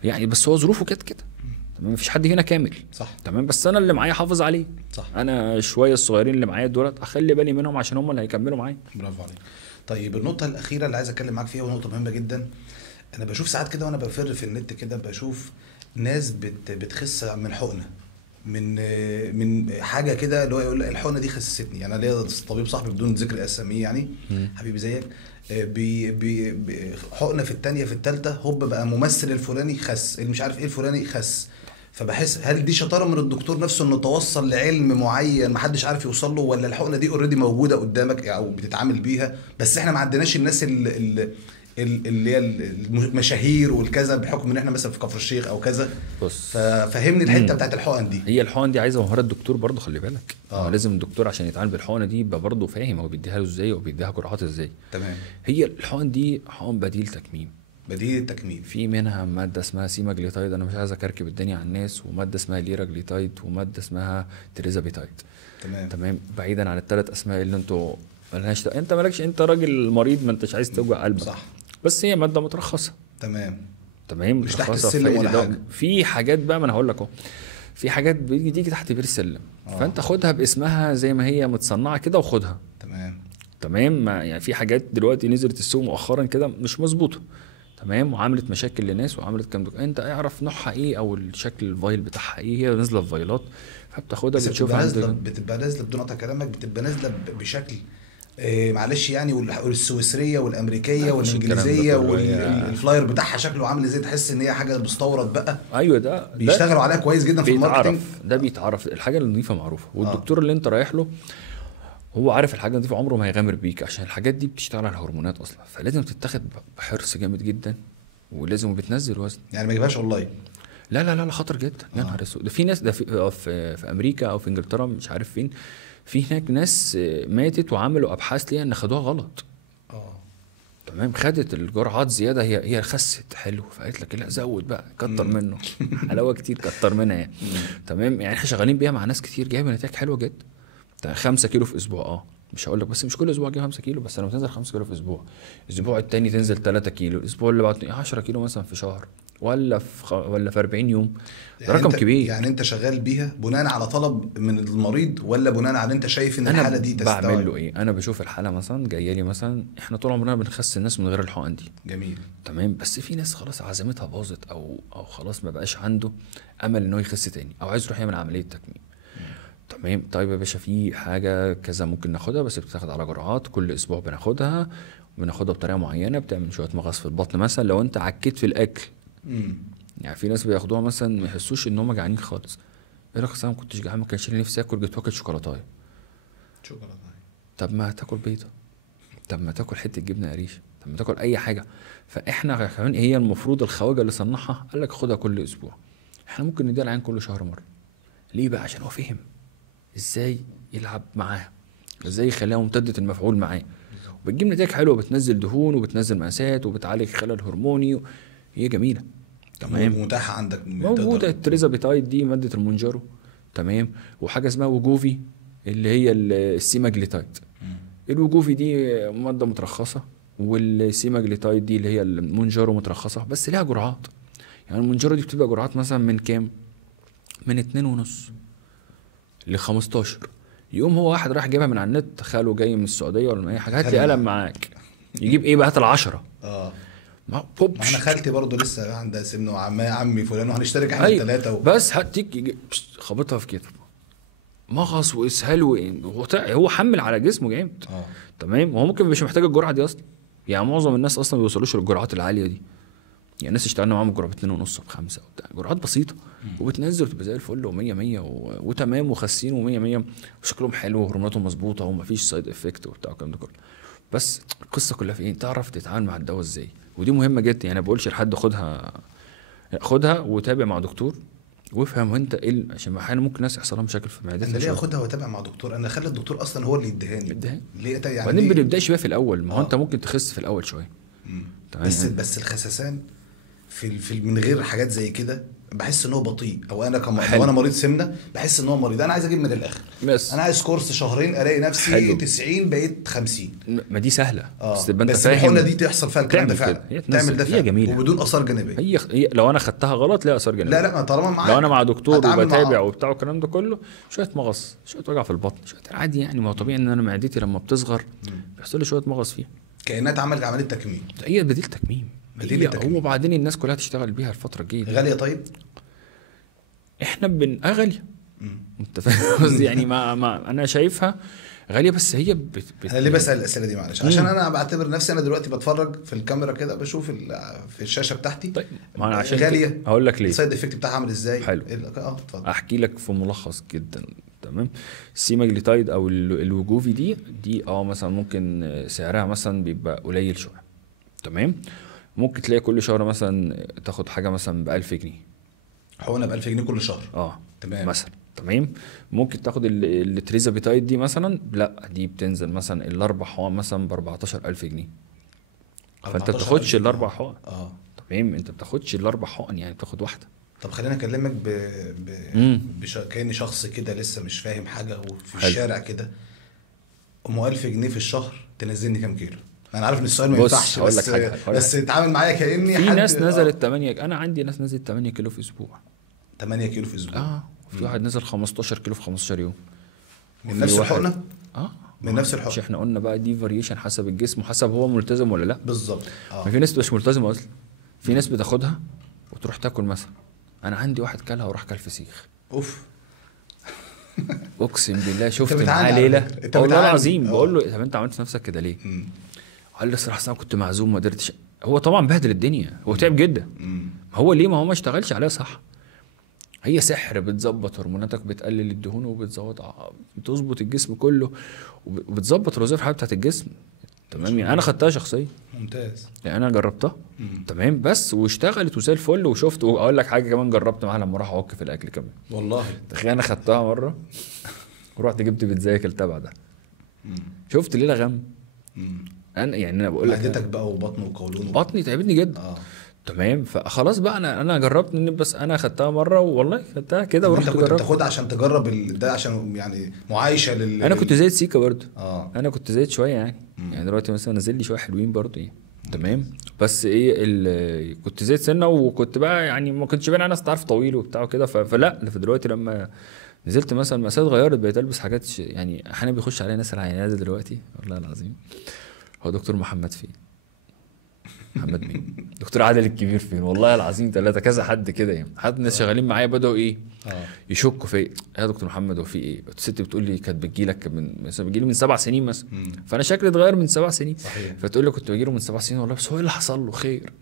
يعني. بس هو ظروفه كده تمام. مفيش حد هنا كامل. صح. تمام. بس انا اللي معايا حافظ عليه. صح. انا شويه الصغيرين اللي معايا دولت اخلي بالي منهم عشان هم اللي هيكملوا معايا. برافو عليك. طيب النقطه الاخيره اللي عايز اتكلم معاك فيها ونقطه مهمه جدا، انا بشوف ساعات كده وانا بفر في النت كده، بشوف ناس بتخس من حقنه، من حاجه كده اللي هو يقول الحقنه دي خسستني. يعني انا ليا طبيب صاحبي بدون ذكر اساميه يعني، حبيبي زيك، حقنه في الثانيه في الثالثه هوب بقى ممثل الفلاني خس، اللي مش عارف ايه الفلاني خس. فبحس هل دي شطاره من الدكتور نفسه انه توصل لعلم معين محدش عارف يوصل له، ولا الحقنه دي اوريدي موجوده قدامك او بتتعامل بيها بس احنا ما عندناش الناس اللي هي المشاهير والكذا بحكم ان احنا مثلا في كفر الشيخ او كذا. بص ففهمني الحته بتاعت الحقن دي. هي الحقن دي عايزه مهاره الدكتور برضه، خلي بالك. لازم الدكتور عشان يتعامل بالحقنه دي يبقى برضه فاهم هو بيديها له ازاي وبيديها جرعات ازاي. تمام. هي الحقن دي حقن بديل تكميم. بديل التكميم. في منها ماده اسمها سيماجليتايد، انا مش عايز اكركب الدنيا على الناس، وماده اسمها ليراجليتايد، وماده اسمها تريزابيتايد. تمام. بعيدا عن الثلاث اسماء اللي انتوا مالهاش انت مالكش، انت راجل مريض ما انتش عايز توجع قلبك. صح. بس هي ماده مترخصه. تمام. مش تحت السلم ولا حاجه. في حاجات بقى ما انا هقول لك اهو، في حاجات بتيجي تحت بير السلم. فانت خدها باسمها زي ما هي متصنعه كده وخدها. تمام. يعني في حاجات دلوقتي نزلت السوق مؤخرا كده مش مظبوطه. تمام. وعملت مشاكل لناس وعملت كام انت اعرف نوعها ايه او الشكل الفايل بتاعها ايه. هي نازله في فايلات فبتاخدها بتشوفها بتبقى نازله بدون قطع كلامك، بتبقى نازله بشكل معلش يعني، والسويسريه والامريكيه والانجليزيه والفلاير بتاعها شكله عامل ازاي، تحس ان هي حاجه مستورد بقى. ايوه ده بيشتغلوا عليها كويس جدا في الماركتنج. ده بيتعرف الحاجه النظيفه معروفه، والدكتور اللي انت رايح له هو عارف الحاجه النظيفه عمره ما هيغامر بيك، عشان الحاجات دي بتشتغل على الهرمونات اصلا، فلازم تتاخد بحرص جامد جدا، ولازم بتنزل وزن. يعني ما يجيبهاش اونلاين. لا خطر جدا. يا نهار اسود. ده في ناس ده في امريكا او في انجلترا مش عارف فين، في هناك ناس ماتت وعملوا ابحاث ليها ان خدوها غلط. تمام. خدت الجرعات زياده، هي خست حلو، فقالت لك لا زود بقى كتر منه. حلاوه كتير كتر منها يعني. تمام. يعني احنا شغالين بيها مع ناس كتير جايبه نتائج حلوه جدا. 5 كيلو في اسبوع. مش هقول لك بس مش كل اسبوع اجيب 5 كيلو، بس لما تنزل 5 كيلو في اسبوع، الاسبوع التاني تنزل 3 كيلو، الاسبوع اللي بعده 10 كيلو مثلا في شهر، ولا في 40 يوم. ده يعني رقم كبير. يعني انت شغال بيها بناء على طلب من المريض، ولا بناء على انت شايف ان انا الحاله دي تستوعب؟ بعمل له ايه؟ انا بشوف الحاله مثلا جايه لي، مثلا احنا طول عمرنا بنخس الناس من غير الحقن دي. جميل. تمام. بس في ناس خلاص عزيمتها باظت، او خلاص ما بقاش عنده امل انه يخس تاني، او عايز يروح يعمل عمليه تكميم. تمام. طيب يا باشا، في حاجه كذا ممكن ناخدها، بس بتاخد على جرعات كل اسبوع بناخدها بطريقه معينه، بتعمل شويه مغص في البطن مثلا لو انت عكيت في الاكل. يعني في ناس بياخدوها مثلا ما يحسوش ان هم جعانين خالص، يقول لك انا ما كنتش جعان، ما كانش لي نفسي اكل، جيت واكل شوكولاته. طب ما تاكل بيضه، طب ما تاكل حته جبنه قريش، طب ما تاكل اي حاجه. فاحنا كمان هي المفروض الخواجه اللي صنعها قال لك خدها كل اسبوع، احنا ممكن نديها العين كل شهر مره. ليه بقى؟ عشان هو فهم ازاي يلعب معاها، ازاي يخليها ممتده المفعول معاه، وبتجيب نتائج حلوه، بتنزل دهون وبتنزل مقاسات وبتعالج خلل هرموني، هي جميله. تمام. متاحه عندك، موجوده التريزابيتايد دي ماده المونجارو. تمام. وحاجه اسمها وجوفي اللي هي السيماجليتايد. الوجوفي دي ماده مترخصه، والسيماجليتايد دي اللي هي المونجارو مترخصه، بس ليها جرعات. يعني المونجارو دي بتبقى جرعات مثلا من كام؟ من 2.5 ل 15. يوم هو واحد راح جايبها من على النت، خاله جاي من السعوديه ولا من اي حاجه، هات لي قلم معاك، يجيب ايه بقى؟ هات ال10. ما انا خالتي برضو لسه عندها سمنه، عمي فلان، وهنشترك احنا الثلاثه بس هاتيك خبطها في كتفه، مغص واسهال هو حمل على جسمه جامد. تمام. وهو ممكن مش محتاج الجرعه دي اصلا، يعني معظم الناس اصلا ما بيوصلوش للجرعات العاليه دي. يعني الناس اشتغلنا معاهم الجرعه ب2.5 ب5 وبتاع، جرعات بسيطه وبتنزل وتبقى زي الفل و100 وتمام وخاسين و100 وشكلهم حلو وهرموناتهم مظبوطه ومفيش سايد افكت وبتاع الكلام ده كله. بس القصه كلها في ايه؟ تعرف تتعامل مع الدواء ازاي، ودي مهمه جدا. يعني ما بقولش لحد خدها وتابع مع دكتور وافهم انت ايه، عشان احيانا ممكن ناس يحصل لها مشاكل في معدتها. انا ليه اخدها واتابع مع دكتور؟ انا اخلي الدكتور اصلا هو اللي يديهاني. ليه يعني؟ وبعدين بنبداش بيها في الاول، ما هو انت ممكن تخس في الاول شويه. بس الخسسان في من غير حاجات زي كده بحس ان هو بطيء، او انا لو انا مريض سمنه بحس ان هو مريض. انا عايز اجيب من الاخر، بس انا عايز كورس شهرين الاقي نفسي حلو. 90 بقيت 50. ما دي سهله. بس تبقى انت فاهم الحقنه دي تحصل فيها الكلام ده فعلا، تعمل ده فعلا، جميلة. وبدون اثار جانبيه. هي لو انا خدتها غلط ليها اثار جانبيه. لا طالما معاك، لو انا مع دكتور وبتابع وبتاع الكلام ده كله، شويه مغص، شويه وجع في البطن، شويه عادي يعني. ما هو طبيعي ان انا معدتي لما بتصغر بيحصل لي شويه مغص فيها، كانها اتعملت عمليه تكميم. هي بديل تكميم. وبعدين الناس كلها تشتغل بيها الفتره الجايه. غاليه؟ طيب احنا غاليه، انت فاهم قصدي؟ يعني ما انا شايفها غاليه، بس هي انا ليه بسال الاسئله دي؟ معلش، عشان انا بعتبر نفسي انا دلوقتي بتفرج في الكاميرا كده، بشوف في الشاشه بتاعتي. طيب ما انا عشان غاليه، هقول لك ليه. السايد افكت بتاعها عامل ازاي؟ حلو. اتفضل. احكي لك في ملخص جدا. تمام. السيماجليتايد او الوجوفي دي مثلا ممكن سعرها مثلا بيبقى قليل شويه. تمام. ممكن تلاقي كل شهر مثلا تاخد حاجه مثلا ب1000 جنيه، حقنه ب1000 جنيه كل شهر. تمام مثلا. تمام. ممكن تاخد التريزابيتايد دي مثلا، لا دي بتنزل مثلا ال4 حقن مثلا ب14000 جنيه. فانت بتاخدش ال4 حقن. تمام. انت بتاخدش ال4 حقن، يعني بتاخد واحده. طب خلينا اكلمك كأني شخص كده لسه مش فاهم حاجه، وفي الشارع كده، 1000 جنيه في الشهر تنزلني كام كيلو؟ انا عارف ان السؤال ما ينفعش، بس اتعامل معايا كأني في ناس نزلت 8. انا عندي ناس نزلت 8 كيلو في اسبوع. 8 كيلو في اسبوع؟ في واحد نزل 15 كيلو في 15 يوم. من نفس الحقنه؟ من نفس الحقنه. مش احنا قلنا بقى دي فاريشن حسب الجسم وحسب هو ملتزم ولا لا. بالظبط. ما في ناس مش ملتزمه اصلا، في ناس بتاخدها وتروح تاكل مثلا. انا عندي واحد كلها وراح كل فسيخ. اوف. اقسم بالله شفت معاه ليله والله العظيم. بقول له طب انت عملت في نفسك كده ليه؟ قال لي الصراحه انا كنت معزوم ما قدرتش. هو طبعا بهدل الدنيا، هو تعب جدا. هو ليه؟ ما هو ما اشتغلش عليها صح. هي سحر، بتظبط هرموناتك، بتقلل الدهون بتظبط الجسم كله، وبتظبط الوظائف الحيويه بتاعت الجسم. تمام. يعني انا خدتها شخصيا. ممتاز. يعني انا جربتها. تمام. بس واشتغلت وزي الفل وشفت. واقول لك حاجه كمان، جربت معاها لما راح اعك في الاكل كمان. والله تخيل انا خدتها مره ورحت جبت بيتزا اكلتها بعدها. شفت ليله غم. انا بقول لك معدتك بقى وبطن وقولون. بطني تعبتني جدا. تمام. فخلاص بقى انا جربت بس انا خدتها مره والله خدتها كده انت ورحت كنت جربت. بتاخدها عشان تجرب ده عشان يعني معايشه انا كنت زايد سيكا برضو. انا كنت زايد شويه يعني. يعني دلوقتي مثلا نازل لي شويه حلوين برضو يعني. تمام. بس ايه كنت زايد سنه وكنت بقى يعني ما كنتش باين انا تعرف طويل وبتاع كده فلا. فدلوقتي لما نزلت مثلا مقاسات اتغيرت بقيت البس حاجات يعني احيانا بيخش عليا ناس العيادة دلوقتي والله العظيم. هو دكتور محمد فين؟ محمد مين؟ دكتور عادل الكبير فين؟ والله العظيم 3 كذا حد كده يعني. حد ناس شغالين معايا بدأوا ايه يشكوا في يا دكتور محمد هو في ايه؟ الست بتقول لي كانت بتجيلك بتجيلي من 7 سنين مثلا. فانا شكلي اتغير من 7 سنين. صحيح. فتقول لي كنت بجيله من 7 سنين والله بس هو ايه اللي حصل له خير؟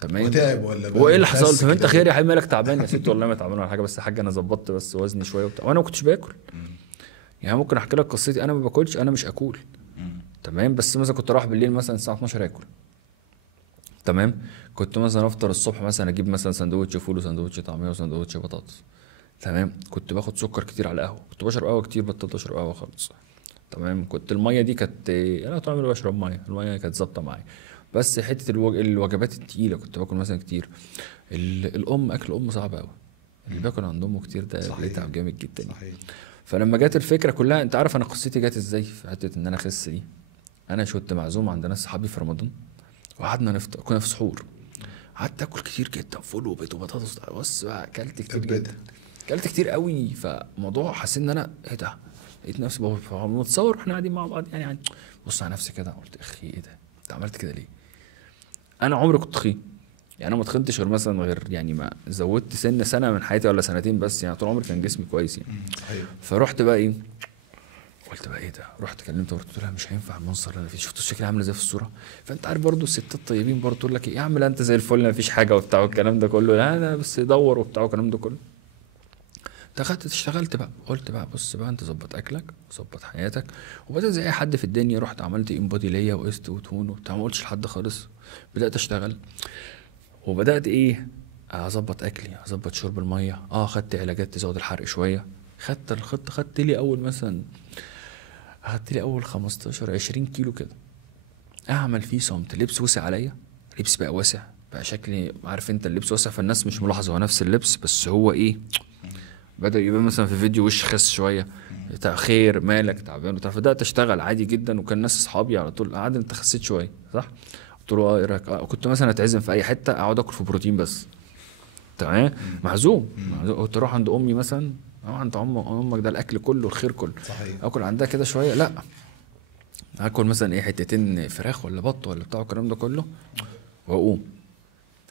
تمام. وتعب ولا هو ايه اللي حصل؟ طب انت خير يا حبيبي مالك تعبان يا ست؟ والله ما تعبان ولا حاجه بس يا حاج انا ظبطت بس وزني شويه وبتاع وانا ما كنتش باكل. يعني ممكن احكي لك قصتي انا ما باكلش انا مش اكول. تمام. بس مثلا كنت اروح بالليل مثلا الساعه 12 اكل. تمام. كنت مثلا افطر الصبح مثلا اجيب مثلا سندوتش فول وسندوتش طعميه وسندوتش بطاطس. تمام. كنت باخد سكر كتير على القهوه. كنت بشرب قهوه كتير بطلت اشرب قهوه خالص. تمام. كنت الميه دي كانت انا طول عمري بشرب ميه. الميه كانت ظابطه معايا. بس حته الوجبات التقيله كنت باكل مثلا كتير. اكل الام صعب قوي. اللي بياكل عند امه كتير ده بيتعب جامد جدا. صحيح. فلما جت الفكره كلها انت عارف انا قصتي جت ازاي في حته ان انا اخس دي. انا كنت معزوم عند ناس صحابي في رمضان وقعدنا نفطر كنا في سحور. قعدت اكل كتير جدا فول وبيض وبطاطس. بص بقى اكلت كتير جدا. اكلت كتير قوي. فالموضوع حسيت ان انا ايه ده. لقيت نفسي متصور واحنا قاعدين مع بعض يعني بص على نفسي كده قلت اخي ايه ده انت عملت كده ليه؟ انا عمري كنت تخين. يعني انا ما تخنتش غير مثلا يعني ما زودت سنه من حياتي ولا سنتين بس يعني طول عمري كان جسمي كويس يعني. فرحت بقى ايه قلت بقى ايه ده. رحت كلمت قلت لها مش هينفع المنظر اللي انا فيه. شفتوا الشكل عامل ازاي في الصوره؟ فانت عارف برضو الستات الطيبين برضو تقول لك ايه يا عم لا انت زي الفل ما فيش حاجه وبتاع والكلام ده كله. لا بس دور وبتاع والكلام ده كله. دخلت اشتغلت بقى. قلت بقى بص بقى انت ظبط اكلك وظبط حياتك. وبدات زي اي حد في الدنيا رحت عملت انبادي ليا وقست وتون وبتاع ما قلتش لحد خالص. بدات اشتغل وبدات ايه اظبط اكلي اظبط شرب الميه. خدت علاجات تزود الحرق شويه. خدت الخط خدت لي اول 15 20 كيلو كده اعمل فيه صمت. لبس وسع عليا. لبس بقى واسع بقى شكلي عارف انت اللبس واسع فالناس مش ملاحظه هو نفس اللبس بس هو ايه بدأ يبقى مثلا في فيديو وش خس شويه خير مالك تعبان وبتاع. فبدات اشتغل عادي جدا وكان ناس اصحابي على طول قعد انت خسيت شويه صح؟ قلت له ايه رايك؟ كنت مثلا اتعزم في اي حته اقعد اكل في بروتين بس. تمام. معزوم. قلت اروح عند امي مثلا عند امك ده الاكل كله الخير كله. صحيح. اكل عندها كده شويه لا اكل مثلا ايه حتتين فراخ ولا بط ولا بتاع الكلام ده كله واقوم.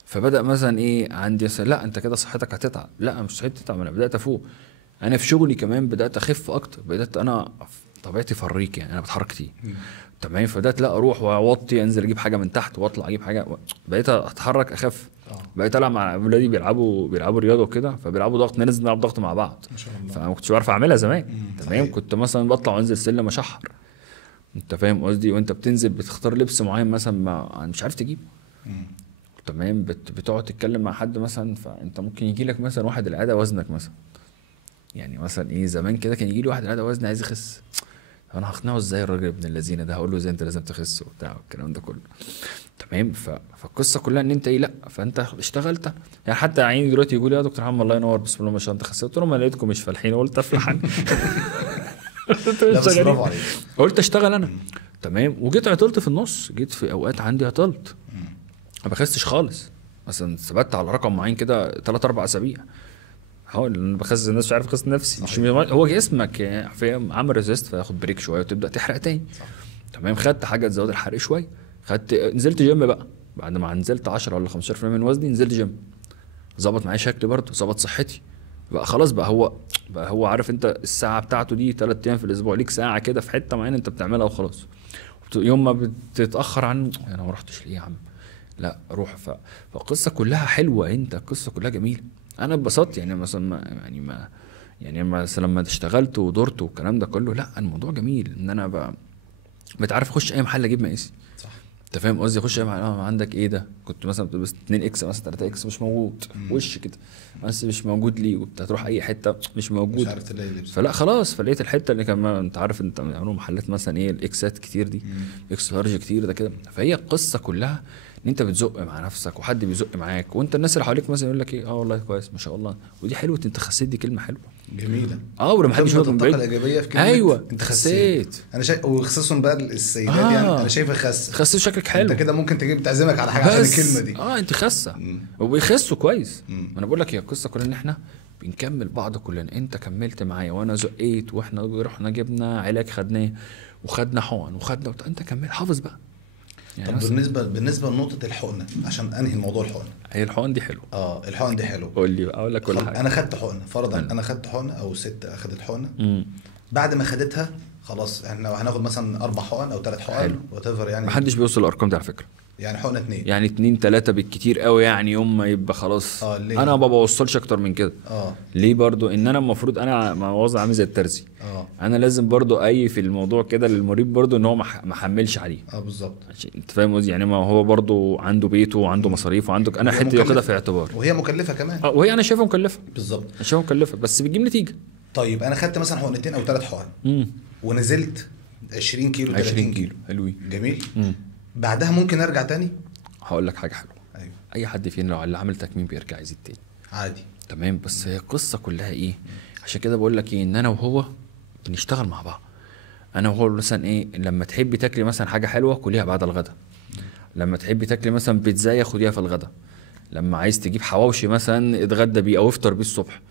فبدا مثلا ايه عندي لا انت كده صحتك هتتعب. لا مش صحتي تتعب انا بدات افوق. انا في شغلي كمان بدات اخف اكتر. بدات انا طبيعتي فريك يعني انا بتحرك كتير. تمام. فبدات لا اروح واوطي انزل اجيب حاجه من تحت واطلع اجيب حاجه. بقيت اتحرك اخف. بقيت العب مع اولادي بيلعبوا رياضه وكده فبيلعبوا ضغط ننزل نلعب ضغط مع بعض. ما شاء الله. فما كنتش بعرف اعملها زمان. تمام. كنت مثلا بطلع وانزل سلم اشحر. انت فاهم قصدي؟ وانت بتنزل بتختار لبس معين مثلا ما مش عارف تجيبه. تمام. بتقعد تتكلم مع حد مثلا فانت ممكن يجي لك مثلا واحد العاده وزنك مثلا يعني مثلا ايه زمان كده كان يجي لي واحد العاده وزن عايز يخس. انا هقنعه ازاي الراجل ابن اللذينه ده؟ هقول له ازاي انت لازم تخس وبتاع والكلام ده كله. تمام. فالقصه كلها ان انت ايه لا فانت اشتغلت يعني. حتى عيني دلوقتي يقول لي يا دكتور محمد الله ينور بسم الله ما شاء الله انت خسيت. قلت له ما لقيتكم مش فالحين قلت افلح انا. قلت اشتغل انا. تمام. وجيت عطلت في النص. جيت في اوقات عندي عطلت ما بخستش خالص. مثلا ثبت على رقم معين كده 3-4 اسابيع. هو اللي بخس الناس مش عارف اخس نفسي مش هو جسمك يعني فاهم عامل ريزيست فياخد بريك شويه وتبدا تحرق تاني. تمام. خدت حاجه تزود الحرق شويه. نزلت جيم بقى بعد ما نزلت 10 ولا 15% من وزني نزلت جيم. ظبط معايا شكلي برضه ظبط صحتي. بقى خلاص بقى هو عارف انت الساعه بتاعته دي 3 ايام في الاسبوع ليك ساعه كده في حته معينه انت بتعملها وخلاص. يوم ما بتتاخر عنه انا ما رحتش ليه يا عم لا روح. فالقصه كلها حلوه. انت القصه كلها جميله. انا اتبسطت يعني مثلا يعني مثلا لما اشتغلت ودورت والكلام ده كله لا الموضوع جميل ان انا بقى بتعرف اخش اي محل اجيب مقاسي. صح. انت فاهم قصدي؟ اخش اي محل عندك ايه ده كنت مثلا بتلبس 2 اكس مثلا 3 اكس مش موجود. وش كده بس مش موجود ليه وبتاع تروح اي حته مش موجود مش عارف تلاقي لبس. فلا خلاص فلقيت الحته اللي كان انت عارف انت بيعملوا محلات مثلا ايه الاكسات كتير دي اكس لارج كتير ده كده. فهي القصه كلها ان انت بتزق مع نفسك وحد بيزق معاك، وانت الناس اللي حواليك مثلا يقول لك ايه والله كويس ما شاء الله، ودي حلوه انت خسيت، دي كلمه حلوه جميله. ولما حد يشوفك من الطاقه بعيد الايجابيه في كلمه ايوه انت خسيت. انا شايف، وخصوصا بقى السيدات يعني انا شايف خسيت شكلك حلو. انت كده ممكن تجيب تعزمك على حاجه عشان الكلمه دي. انت خسه وبيخسوا كويس. انا بقول لك هي القصه كلها ان احنا بنكمل بعض كلنا، انت كملت معايا وانا زقيت، واحنا رحنا جبنا علاج خدناه وخدنا حقن وخدنا انت كمل حافظ بقى يعني. طب بالنسبه لنقطه الحقنه، عشان انهي الموضوع، الحقنه هي الحقن دي حلوه. الحقن دي حلوه. قول لي بقى، اقول لك كل حاجه. انا خدت حقنه، فرضا انا خدت حقنه او ست اخدت حقنه. بعد ما خدتها خلاص احنا هناخد مثلا 4 حقن او 3 حقن وات يعني. محدش بيوصل الارقام دي على فكره، يعني حقنه 2 يعني 2 3 بالكتير قوي، يعني يوم ما يبقى خلاص. انا ما بوصلش اكتر من كده. ليه برضو ان انا المفروض انا موظف عامل زي الترزي. انا لازم برضو في الموضوع كده للمريض برضو ان هو ما حملش عليه. بالظبط. انت فاهم يعني ما هو برضو عنده بيته وعنده مصاريف وعنده، انا حته كده في اعتبار، وهي مكلفه كمان. وهي انا شايفها مكلفه. بالظبط انا شايفها مكلفه بس بتجيب نتيجه. طيب انا خدت مثلا حقنتين او 3 حقن ونزلت 20 كيلو 30 كيلو. حلوين. جميل. بعدها ممكن ارجع تاني. هقول لك حاجه حلوه. أيوه. اي حد فينا لو اللي عمل تكميم بيرجع يزيد تاني عادي. تمام. بس هي القصه كلها ايه؟ عشان كده بقول لك ان انا وهو بنشتغل مع بعض. انا وهو مثلا لما تحبي تاكلي مثلا حاجه حلوه كليها بعد الغداء، لما تحبي تاكلي مثلا بيتزايه خديها في الغداء، لما عايز تجيب حواوشي مثلا اتغدى بيه او افطر بيه الصبح.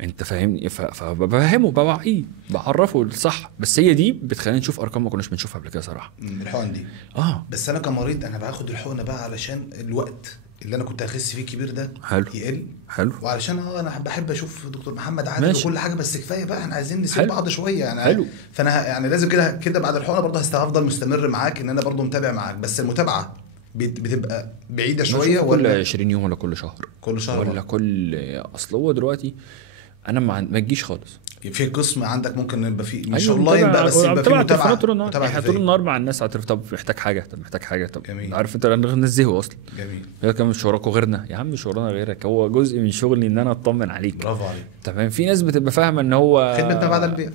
انت فاهمني؟ فبفهمه بوعيه بعرفه الصح. بس هي دي بتخلينا نشوف ارقام ما كناش بنشوفها قبل كده صراحه. الحقن دي بس انا كمريض انا باخد الحقنه بقى علشان الوقت اللي انا كنت هخس فيه كبير ده يقل. حلو. وعلشان انا بحب اشوف دكتور محمد عادل وكل حاجه، بس كفايه بقى احنا عايزين نسيب بعض شويه يعني. حلو. فانا يعني لازم كده بعد الحقنه برضه هفضل مستمر معاك ان انا برضه متابع معاك، بس المتابعه بتبقى بعيده شويه ولا كل 20 يوم ولا كل شهر ولا كل اصل هو دلوقتي انا ما تجيش خالص في قسم عندك ممكن يبقى فيه مش اونلاين بقى، بس يبقى فيه متابعه طول النهار مع الناس. هتعرف طب محتاج حاجه طب جميل. عارف انت ننزهه اصلا. جميل. هي كمان مش وراك وغيرنا يا عم، مش ورانا غيرك، هو جزء من شغلي ان انا اطمن عليك. برافو عليك. تمام. في ناس بتبقى فاهمه ان هو خدمه ما بعد البيع.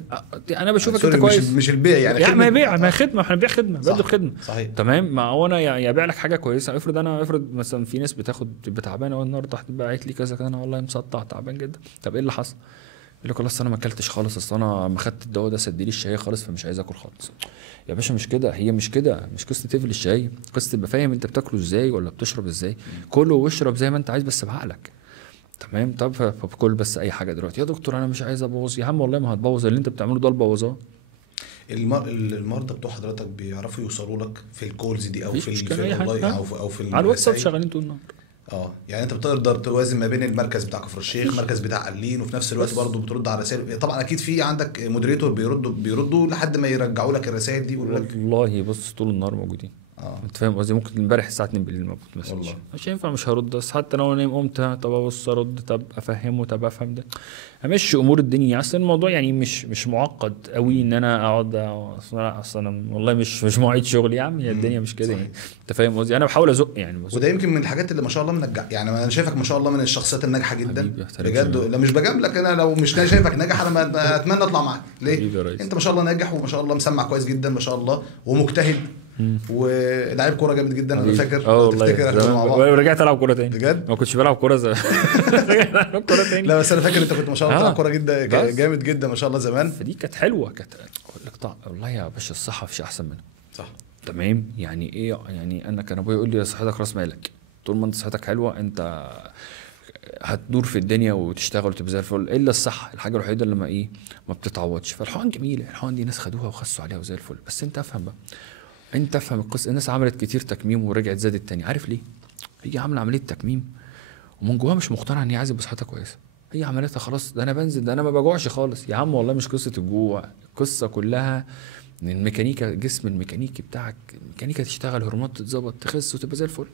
انا بشوفك انت كويس مش البيع يعني ما بيع ما خدمه، احنا بنبيع خدمه بدل خدمه. صحيح. تمام. ما هو انا يبيع لك حاجه كويسه. افرض مثلا في ناس بتاخد تعبانه النهارده باعت لي كذا انا والله مسطع تعبان جدا. طب ايه اللي حصل؟ يقول لك خلاص انا ما اكلتش خالص، اصل انا ما خدت الدواء ده سد لي الشهيه خالص فمش عايز اكل خالص. يا باشا مش كده، هي مش كده، مش قصه تقفل الشهيه، قصه تبقى فاهم انت بتاكله ازاي ولا بتشرب ازاي. كله واشرب زي ما انت عايز بس بعقلك. تمام. طب فبكل بس اي حاجه دلوقتي يا دكتور انا مش عايز ابوظ. يا عم والله ما هتبوظ، اللي انت بتعمله ده البوظان. المرضى بتوع حضرتك بيعرفوا يوصلوا لك في الكولز دي او في او في على الواتساب شغالين طول النهار. يعني انت بتقدر توازن ما بين المركز بتاع كفر الشيخ، المركز بتاع قلين، وفي نفس الوقت برضه بترد على رسائل. طبعا اكيد في عندك مودريتور بيردوا لحد ما يرجعوا لك الرسائل دي. والله بص طول النهار موجودين. انت فاهم قصدي؟ ممكن امبارح الساعه 2 بالليل موجود مسج. والله مش هينفع مش هرد، بس حتى لو انا قمت طب ابص ارد، طب افهمه، طب افهم ده امشي امور الدنيا. اصل الموضوع يعني مش معقد قوي ان انا اقعد اصلا والله مش مواعيد شغل يا عم. هي الدنيا مش كده يعني. انت فاهم قصدي؟ انا بحاول ازق يعني. وده يمكن من الحاجات اللي ما شاء الله منجح يعني. انا شايفك ما شاء الله من الشخصيات الناجحه جدا بجد. لا مش بجاملك، انا لو مش شايفك ناجح انا اتمنى اطلع معاك. ليه؟ انت ما شاء الله ناجح وما شاء الله مسمع كويس جدا ما شاء الله ومجتهد ولاعب كوره جامد جدا. انا فاكر تفتكر مع بعض ورجعت العب كوره تاني بجد. ما كنتش بلعب كوره رجعت كوره تاني. لا بس انا فاكر انت كنت ما شاء الله بتلعب كوره جدا جامد جدا ما شاء الله زمان. فدي كانت حلوه. كانت اقول لك والله يا باشا الصحه مفيش احسن منها. صح. تمام. يعني ايه يعني انا كان ابويا يقول لي صحتك راس مالك، طول ما انت صحتك حلوه انت هتدور في الدنيا وتشتغل وتبقى زي الفل. الا الصحه الحاجه الوحيده اللي ما بتتعوضش. فالحقن جميله، الحقن دي ناس خدوها وخسوا عليها وزي الفل. بس انت افهم بقى، انت افهم القصه. الناس عملت كتير تكميم ورجعت زادت تاني. عارف ليه؟ هي عامله عمليه تكميم ومن جواها مش مقتنعه ان هي عايزه بصحتها كويسه. هي عملتها خلاص، ده انا بنزل، ده انا ما بجوعش خالص. يا عم والله مش قصه الجوع، القصه كلها ان الميكانيكا، جسم الميكانيكي بتاعك، الميكانيكا تشتغل، هرمونات تتظبط، تخس وتبقى زي الفل.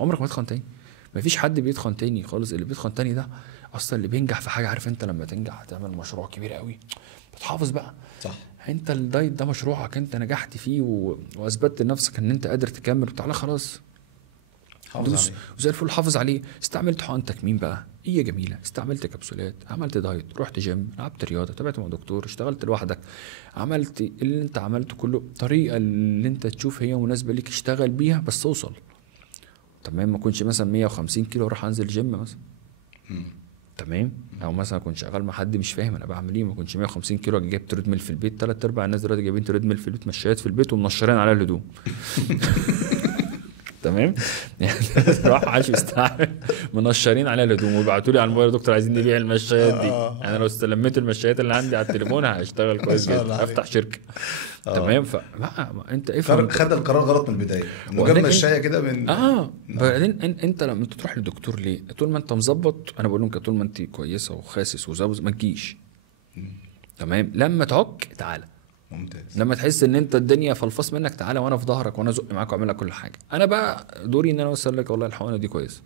عمرك ما تتخن تاني. مفيش حد بيتخن تاني خالص. اللي بيتخن تاني ده اصلا اللي بينجح في حاجه. عارف انت لما تنجح هتعمل مشروع كبير قوي بتحافظ بقى. صح. انت الدايت ده مشروعك، انت نجحت فيه واثبتت لنفسك ان انت قادر تكمل وتعالى خلاص دوس وزي الفل حافظ عليه. استعملت حقن تكميم بقى هي جميله، استعملت كبسولات، عملت دايت، رحت جيم، لعبت رياضه، تابعت مع دكتور، اشتغلت لوحدك، عملت اللي انت عملته كله. الطريقه اللي انت تشوف هي مناسبه ليك اشتغل بيها بس اوصل. تمام، ما كنتش مثلا 150 كيلو اروح انزل جيم مثلا. تمام، او مثلا كنت شغال مع حد مش فاهم انا بعمل ايه، ما كنتش 150 كيلو اجي جايب تريدميل في البيت. 3/4 الناس دلوقتي جايبين تريدميل في البيت، مشايات في البيت ومنشرين عليها الهدوم. تمام، يعني راح عاش يستعمل منشرين عليها الهدوم ويبعتوا لي على الموبايل: يا دكتور عايزين نبيع المشايات دي. انا لو استلميت المشايات اللي عندي على التليفون هشتغل كويس جدا، افتح شركه. تمام، انت افهم. خد القرار غلط من البدايه، انه جاب مشايه كده من بعدين انت لما تروح للدكتور ليه؟ طول ما انت مظبط، انا بقول لهم طول ما انت كويسه وخاسس وزوز ما تجيش. تمام، لما تعك تعالى. ممتاز. لما تحس ان انت الدنيا فلفص منك تعالى، وانا في ظهرك وانا ازق معاك واعمل لك كل حاجه. انا بقى دوري ان انا اوصل لك والله الحقنه دي كويسه.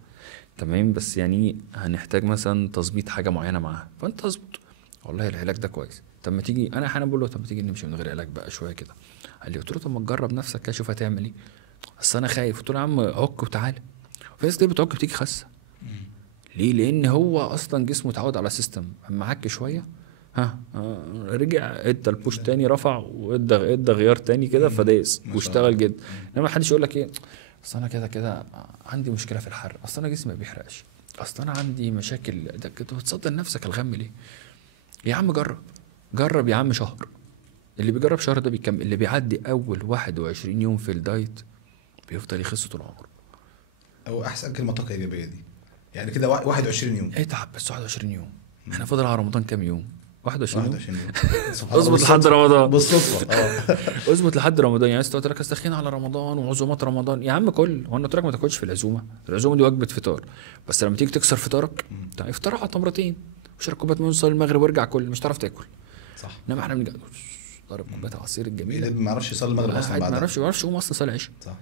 تمام، بس يعني هنحتاج مثلا تظبيط حاجه معينه معاها، فانت اظبط. والله العلاج ده كويس، طب ما تيجي، انا احيانا بقول له طب ما تيجي نمشي من غير علاج بقى شويه كده. قال لي، قلت له طب ما تجرب نفسك كده شوف هتعمل ايه. اصل انا خايف. قلت له يا عم عك وتعالى. في ناس كتير بتعك بتيجي خاسه. ليه؟ لان هو اصلا جسمه اتعود على سيستم، اما عك شويه رجع ادى البوش تاني، رفع وادى غيار تاني كده فدايس واشتغل جدا. انما محدش يقول لك ايه، اصل انا كده كده عندي مشكله في الحرق، اصل انا جسمي ما بيحرقش، اصل انا عندي مشاكل. ده كده بتصدر نفسك الغم ليه؟ يا عم جرب يا عم شهر. اللي بيجرب شهر ده بيكمل، اللي بيعدي اول 21 يوم في الدايت بيفضل يخس طول عمره. او احسن كلمه طاقه ايجابيه دي، يعني كده 21 يوم. اتعب بس 21 يوم. احنا فاضل على رمضان كام يوم؟ 21 يوم. سبحان الله. اظبط لحد رمضان بالصدفه. اظبط لحد رمضان. يعني قلت لك استخين على رمضان وعزومات رمضان يا عم. هو انا قلت لك ما تاكلش في العزومه دي وجبه فطار، بس لما تيجي تكسر فطارك افطر على تمرتين وشرب كوبايه من صلاه المغرب وارجع كل مش هتعرف تاكل. صح. انما احنا بنجي ضرب كوبايه العصير الجميله، ما يعرفش يصلي المغرب اصلا بعد، ما يعرفش يقوم اصلا صلاه العشاء. صح.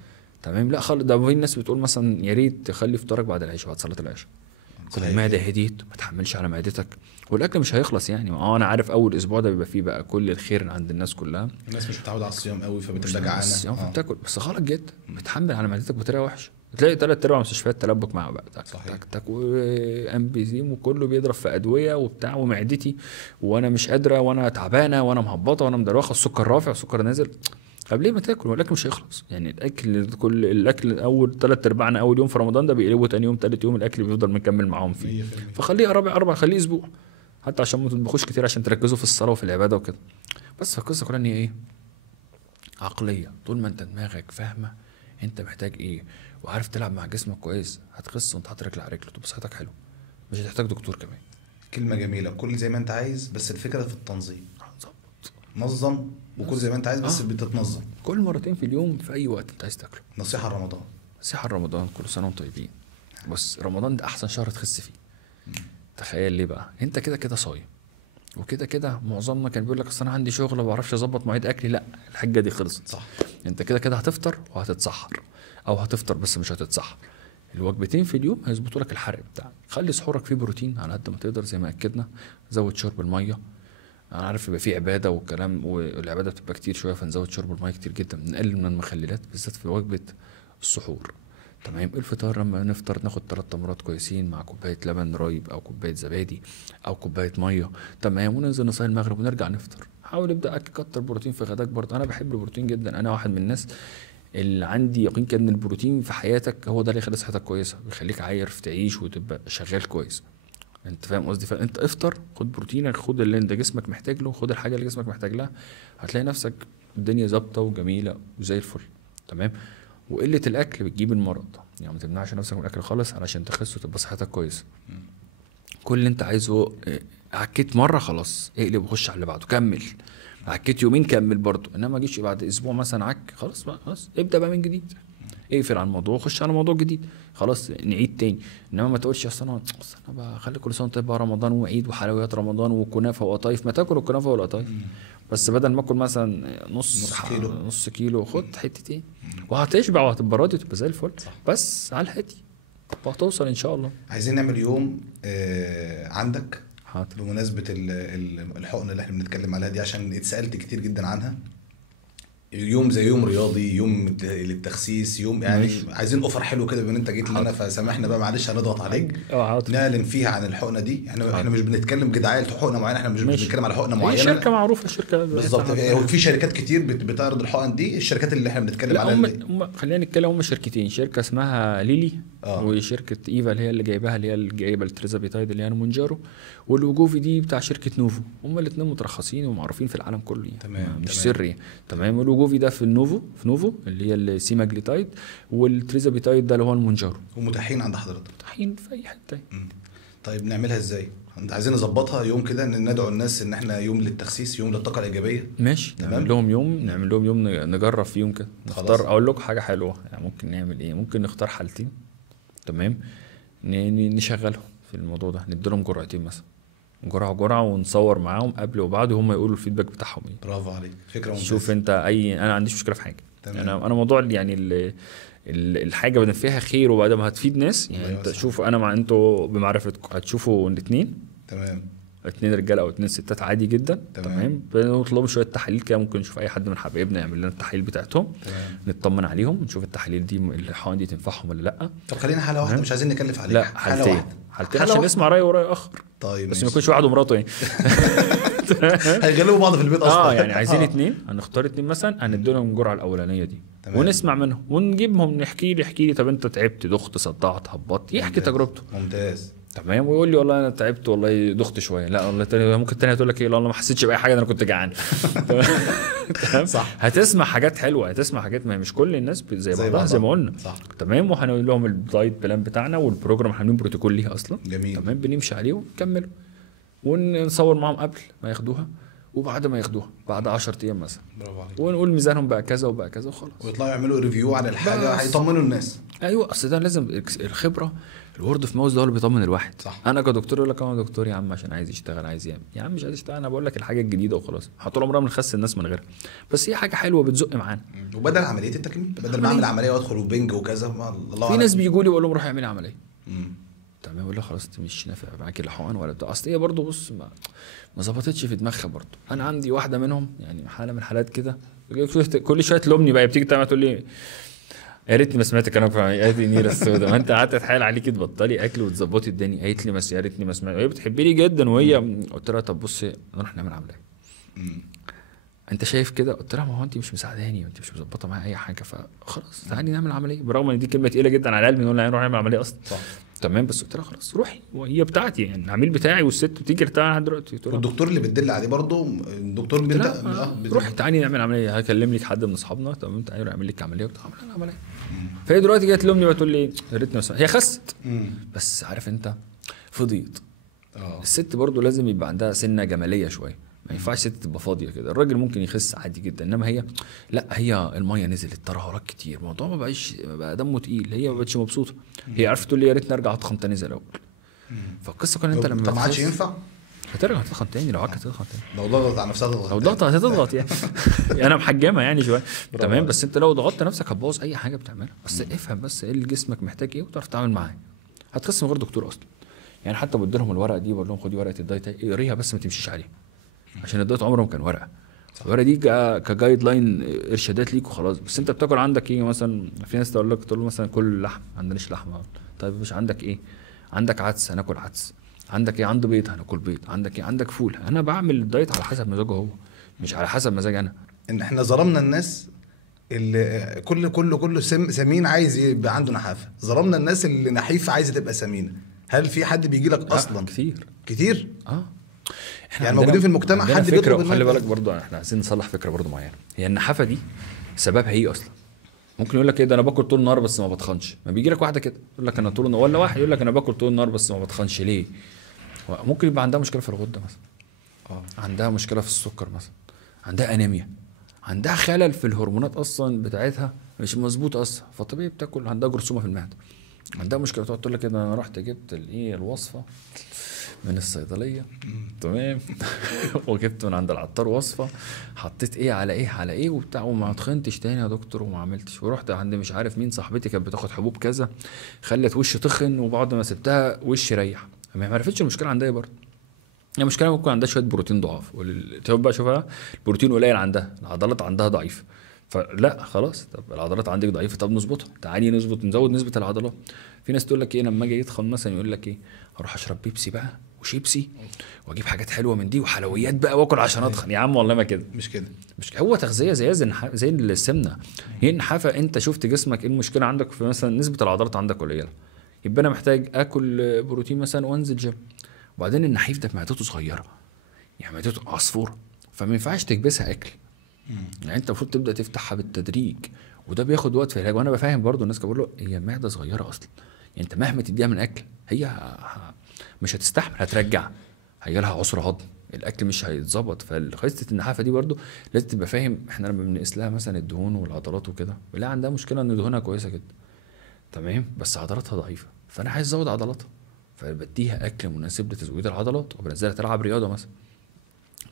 تمام، لا خالص. ده في ناس بتقول مثلا يا ريت تخلي فطارك بعد العشاء، بعد صلاه العشاء. كل المعده هديت، ما تحملش على معدتك، والاكل مش هيخلص يعني. انا عارف اول اسبوع ده بيبقى فيه بقى كل الخير عند الناس كلها. الناس مش متعوده على الصيام قوي فبتبقى جعانه فبتاكل، بس غلط جدا. بتحمل على معدتك بطريقه وحشه، تلاقي 3/4 مستشفيات تلبك معاه بقى تك وامبيزيم وكله بيضرب في ادويه وبتاع، ومعدتي وانا مش قادره وانا تعبانه وانا مهبطه وانا مدروخه، السكر رافع والسكر نازل. طب ليه ما تاكل؟ والاكل مش هيخلص يعني. الاكل اول 3/4 اول يوم في رمضان ده بيقلبوا تاني يوم تالت يوم الاكل بيفضل مكمل معاهم فيه. فخليه رابع خليه اسبوع حتى عشان ما تطبخوش كتير، عشان تركزوا في الصلاه وفي العباده وكده. بس القصه كلها ان هي ايه؟ عقليه. طول ما انت دماغك فاهمه انت محتاج ايه وعارف تلعب مع جسمك كويس، هتخس وانت حاطط رجل على رجل تبقى صحتك حلوه، مش هتحتاج دكتور كمان. كلمه جميله، كل زي ما انت عايز، بس الفكره في التنظيم. نظم وكل زي ما انت عايز، بس بتتنظم. كل مرتين في اليوم في اي وقت انت عايز تاكله. نصيحه رمضان. نصيحه رمضان، كل سنه وانتم طيبين. بس رمضان ده احسن شهر تخس فيه. تخيل ليه بقى؟ انت كده كده صايم، وكده كده معظمنا كان بيقول لك اصل انا عندي شغل ما بعرفش اظبط مواعيد اكلي. لا، الحجه دي خلصت. صح. انت كده كده هتفطر وهتتسحر، او هتفطر بس مش هتتسحر. الوجبتين في اليوم هيظبطوا لك الحرق بتاعك. خلي سحورك فيه بروتين على قد ما تقدر زي ما اكدنا. زود شرب الميه. انا عارف يبقى فيه عباده والكلام، والعباده بتبقى كتير شويه، فنزود شرب الميه كتير جدا، نقلل من المخللات بالذات في وجبه السحور. تمام. الفطار لما نفطر ناخد 3 تمرات كويسين مع كوبايه لبن رايب او كوبايه زبادي او كوبايه ميه. تمام. وننزل نصلي المغرب ونرجع نفطر. حاول ابدا كتر بروتين في غداك برضه. انا بحب البروتين جدا. انا واحد من الناس اللي عندي يقين كده ان البروتين في حياتك هو ده اللي يخلي صحتك كويسه، بيخليك عارف تعيش وتبقى شغال كويس. انت فاهم قصدي؟ فانت افطر، خد بروتينك، خد اللي انت جسمك محتاج له، خد الحاجه اللي جسمك محتاج لها، هتلاقي نفسك الدنيا ظابطه وجميله وزي الفل. تمام. وقله الاكل بتجيب المرض، يعني ما تمنعش نفسك من الاكل خالص علشان تخس وتبقى صحتك كويسه. كل اللي انت عايزه، عكيت مره خلاص اقلب وخش على اللي بعده، كمل. عكيت يومين كمل برضه، انما ما جيش بعد اسبوع مثلا عك خلاص بقى، خلاص ابدا بقى من جديد. اقفل على الموضوع وخش على موضوع جديد، خلاص نعيد تاني. انما ما تقولش اصل انا بخلي كل سنه طيب رمضان وعيد وحلويات رمضان وكنافه وقطايف. ما تاكل الكنافه والقطايف، بس بدل ما اكل مثلا نص كيلو خد حتتين وهتشبع وهتبقى راضي وتبقى زي الفل. بس على الهادي وهتوصل ان شاء الله. عايزين نعمل يوم عندك حاضر بمناسبه الحقن اللي احنا بنتكلم عليها دي، عشان اتسالت كتير جدا عنها. يوم زي يوم رياضي، يوم للتخسيس، يوم يعني ماشي. عايزين اوفر حلو كده، بما ان انت جيت لنا فسامحنا بقى معلش هنضغط عليك. حاضر. نعلن فيها عن الحقنه دي. احنا مش بنتكلم جدعان حقنه معينه، احنا مش ماشي. بنتكلم على حقنه هي معينه. شركه معروفه، الشركه بالظبط. في شركات كتير بتعرض الحقن دي. الشركات اللي احنا بنتكلم لا عليها هم خلينا نتكلم، هم شركتين، شركه اسمها ليلي وشركه ايفا اللي هي اللي جايباها، اللي هي اللي جايبه التريزابيتايد اللي هي مونجارو، والوجوفي دي بتاع شركه نوفو. هم الاثنين مترخصين ومعروفين في العالم كله يعني. تمام. مش سري. تمام. والوجوفي ده في نوفو اللي هي السيماجليتايد، والتريزابيتايد ده اللي هو المونجارو. ومتاحين عند حضرتك؟ متاحين في اي حته. طيب نعملها ازاي؟ انت عايزين نظبطها يوم كده، ان ندعو الناس ان احنا يوم للتخسيس، يوم للطاقه الايجابيه. ماشي. نعمل لهم يوم نجرب فيهم كده. نختار. اقول لكم حاجه حلوه يعني، ممكن نعمل ايه؟ ممكن نختار حالتين. تمام. نشغلهم في الموضوع ده، نديلهم جرعتين مثلا، جرعه ونصور معاهم قبل وبعد، وهم يقولوا الفيدباك بتاعهم ايه. برافو عليك، فكره ممتازه. شوف انت انا ما عنديش مشكله في حاجه. تمام. انا موضوع يعني الحاجه بدل فيها خير وبعد ما هتفيد ناس يعني. انت شوف، انا مع انتوا بمعرفتكم هتشوفوا الاثنين. تمام. 2 رجاله او 2 ستات عادي جدا. تمام. بنطلب لهم شويه تحاليل كده، ممكن نشوف اي حد من حبايبنا يعمل لنا التحاليل بتاعتهم. تمام. نطمن عليهم، نشوف التحاليل دي الحقن دي تنفعهم ولا لا. طب خلينا حاله واحده، مش عايزين نكلف عليك. لا، حالتين عشان نسمع راي وراي اخر. طيب بس ما يكونش واحد ومراته يعني. هيغلبوا بعض في البيت اصلا. يعني عايزين 2، هنختار 2 مثلا، هندي لهم الجرعه الاولانيه دي. تمام. ونسمع منهم ونجيبهم يحكي لي طب انت تعبت، دخت، صدعت، هبطت، يحكي تجربته. ممتاز. تمام. ويقول لي والله انا تعبت، والله دخت شويه، لا والله تاني ممكن تاني تقول لك ايه، والله ما حسيتش باي حاجه، انا كنت جعان. تمام. صح. هتسمع حاجات حلوه، هتسمع حاجات، ما مش كل الناس زي بعضها زي ما قلنا. صح. تمام. وهنقول لهم الدايت بلان بتاعنا والبروجرام، عاملين بروتوكول ليها اصلا. جميل. تمام. بنمشي عليه ونكمله، ونصور معاهم قبل ما ياخدوها وبعد ما ياخدوها بعد 10 ايام مثلا. برافو عليك. ونقول ميزانهم بقى كذا وبقى كذا وخلاص، ويطلعوا يعملوا ريفيو على الحاجه، هيطمنوا الناس. ايوه، اصل ده لازم الخبره، الورد في ماوس ده هو اللي بيطمن الواحد. صح. انا كدكتور يقول لك انا دكتور يا عم عشان عايز يشتغل، عايز يعمل، يا عم مش عايز يشتغل، انا بقول لك الحاجه الجديده وخلاص. طول عمرنا بنخس الناس من غيرها، بس هي حاجه حلوه بتزق معانا. وبدل عمليه التكميم، بدل ما اعمل عمليه وادخل وبنج وكذا، الله. في ناس بيجوا لي بقول لهم روح اعملي عمليه. تمام. يقول لي خلاص انت مش نافع معاك الحقن ولا بتاع. اصل هي برضه بص ما ظبطتش في دماغها برضه. انا عندي واحده منهم يعني، حاله من الحالات كده، كل شويه تلومني بقى، بتيجي تقول لي يا ريتني ما سمعت كلامك يا دي نيره السوداء، ما انت قعدت تحايل عليكي تبطلي اكل وتظبطي الدنيا. قالت لي بس يا ريتني ما سمعت، وهي بتحبني جدا، وهي قلت لها طب بصي نروح نعمل عمليه. انت شايف كده؟ قلت لها ما هو انت مش مساعداني وانت مش مظبطه معايا اي حاجه، فخلاص تعالي نعمل عمليه، برغم ان دي كلمه تقيله جدا على قلبي نقول لها نروح نعمل عمليه اصلا. صح. تمام. بس قلت لها خلاص روحي، وهي بتاعتي يعني، العميل بتاعي والست بتيجي ترتاح لحد دلوقتي. والدكتور اللي بتدل عليه برضه الدكتور روحي تعالي نعمل عمليه، هكلم لك حد من اصحابنا تمام تعالي اعمل لك عمليه وتعمل لنا عمليه. فهي دلوقتي جت تلومني بتقول لي يا ريتني هي خست. بس عارف انت فضيت. الست برضه لازم يبقى عندها سنه جماليه شويه، ما ينفعش ست تبقى فاضيه كده. الراجل ممكن يخس عادي جدا، انما هي لا، هي الميه نزلت، ترهلات كتير، الموضوع ما بقى دمه تقيل، هي ما بقتش مبسوطه. هي عرفت تقول لي يا ريتني ارجع اتخن تاني زي الاول. فالقصه كان انت لما ما عادش ينفع هترجع تتخن تاني، لو عكت تتخن تاني، لو ضغطت على نفسها تضغط، لو ضغطت هتضغط يعني. انا محجمه يعني شويه. تمام. بس انت لو ضغطت نفسك هتبوظ اي حاجه بتعملها. بس افهم بس ايه اللي جسمك محتاج ايه وتعرف تتعامل معاه. هتخس من غير دكتور اصلا يعني. حتى بدي لهم الورقه دي، بقول لهم خدي ورقه الدايت اقريها بس ما تمشيش عليها، عشان الدايت عمره ما كان ورقه. الورقه دي كجايد لاين ارشادات ليك وخلاص. بس انت بتاكل عندك ايه مثلا؟ في ناس تقول له مثلا كل لحم، ما عندناش لحمه. طيب مش عندك ايه؟ عندك عدس، هناكل عدس. عندك ايه؟ عنده بيض، هناكل بيض. عندك ايه؟ عندك فول. انا بعمل الدايت على حسب مزاجه هو، مش على حسب مزاج انا. ان احنا ظلمنا الناس اللي كل سمين عايز يبقى عنده نحافه، ظلمنا الناس اللي نحيفه عايزه تبقى سمينه. هل في حد بيجي لك اصلا؟ كتير. يعني موجودين في المجتمع حد بيطلب. خلي بالك برضو احنا عايزين نصلح فكره برضو معينه. هي النحافه دي سببها ايه اصلا؟ ممكن يقول لك ايه ده انا باكل طول النهار بس ما بتخنش. ما بيجي لك واحده كده يقول لك انا طول النهار، ولا واحد يقول لك انا باكل طول النهار بس ما بتخنش ليه؟ ممكن يبقى عندها مشكله في الغده مثلا، عندها مشكله في السكر مثلا، عندها انيميا، عندها خلل في الهرمونات اصلا بتاعتها مش مظبوط اصلا، فطبيعي بتاكل، عندها جرثومه في المعده، عندها مشكله. تقعد تقول لك كده انا رحت جبت الوصفه من الصيدليه تمام وجبت من عند العطار وصفه، حطيت ايه على ايه على ايه وبتاع، وما تخنتش تاني يا دكتور وما عملتش. ورحت عند مش عارف مين صاحبتي كانت بتاخد حبوب كذا خلت وشي تخن، وبعد ما سبتها وشي ريح. ما عرفتش المشكله عندها ايه برضه. هي المشكله ممكن عندها شويه بروتين ضعاف، بقى شوفها البروتين قليل عندها، العضلات عندها ضعيفه، فلا خلاص، طب العضلات عندك ضعيفه، طب نظبطها، تعالي نزود نسبه العضلات. في ناس تقول لك ايه لما اجي يتخن مثلا، يقول لك ايه، اروح اشرب بيبسي بقى وشيبسي واجيب حاجات حلوه من دي وحلويات بقى واكل عشان اتخن. يا عم والله ما كده، مش كده. مش هو تغذيه زي السمنه. هي النحافه، انت شفت جسمك ايه المشكله عندك؟ في مثلا نسبه العضلات عندك قليله، يبقى انا محتاج اكل بروتين مثلا وانزل جيم. وبعدين النحيف ده معدته صغيره، يعني معدته عصفوره، فما ينفعش تكبسها اكل. يعني انت المفروض تبدا تفتحها بالتدريج، وده بياخد وقت في العلاج. وانا بفهم برضو الناس، بقول له هي معده صغيره اصلا، يعني انت مهما تديها من اكل هي مش هتستحمل، هترجع، هيجي لها عسر هضم، الاكل مش هيتظبط. فقصه النحافه دي برضو لازم تبقى فاهم. احنا لما بنقيس لها مثلا الدهون والعضلات وكده، بنلاقي عندها مشكله ان دهونها كويسه جدا تمام، بس عضلاتها ضعيفه، فانا عايز ازود عضلاتها، فبديها اكل مناسب لتزويد العضلات، وبنزلها تلعب رياضه مثلا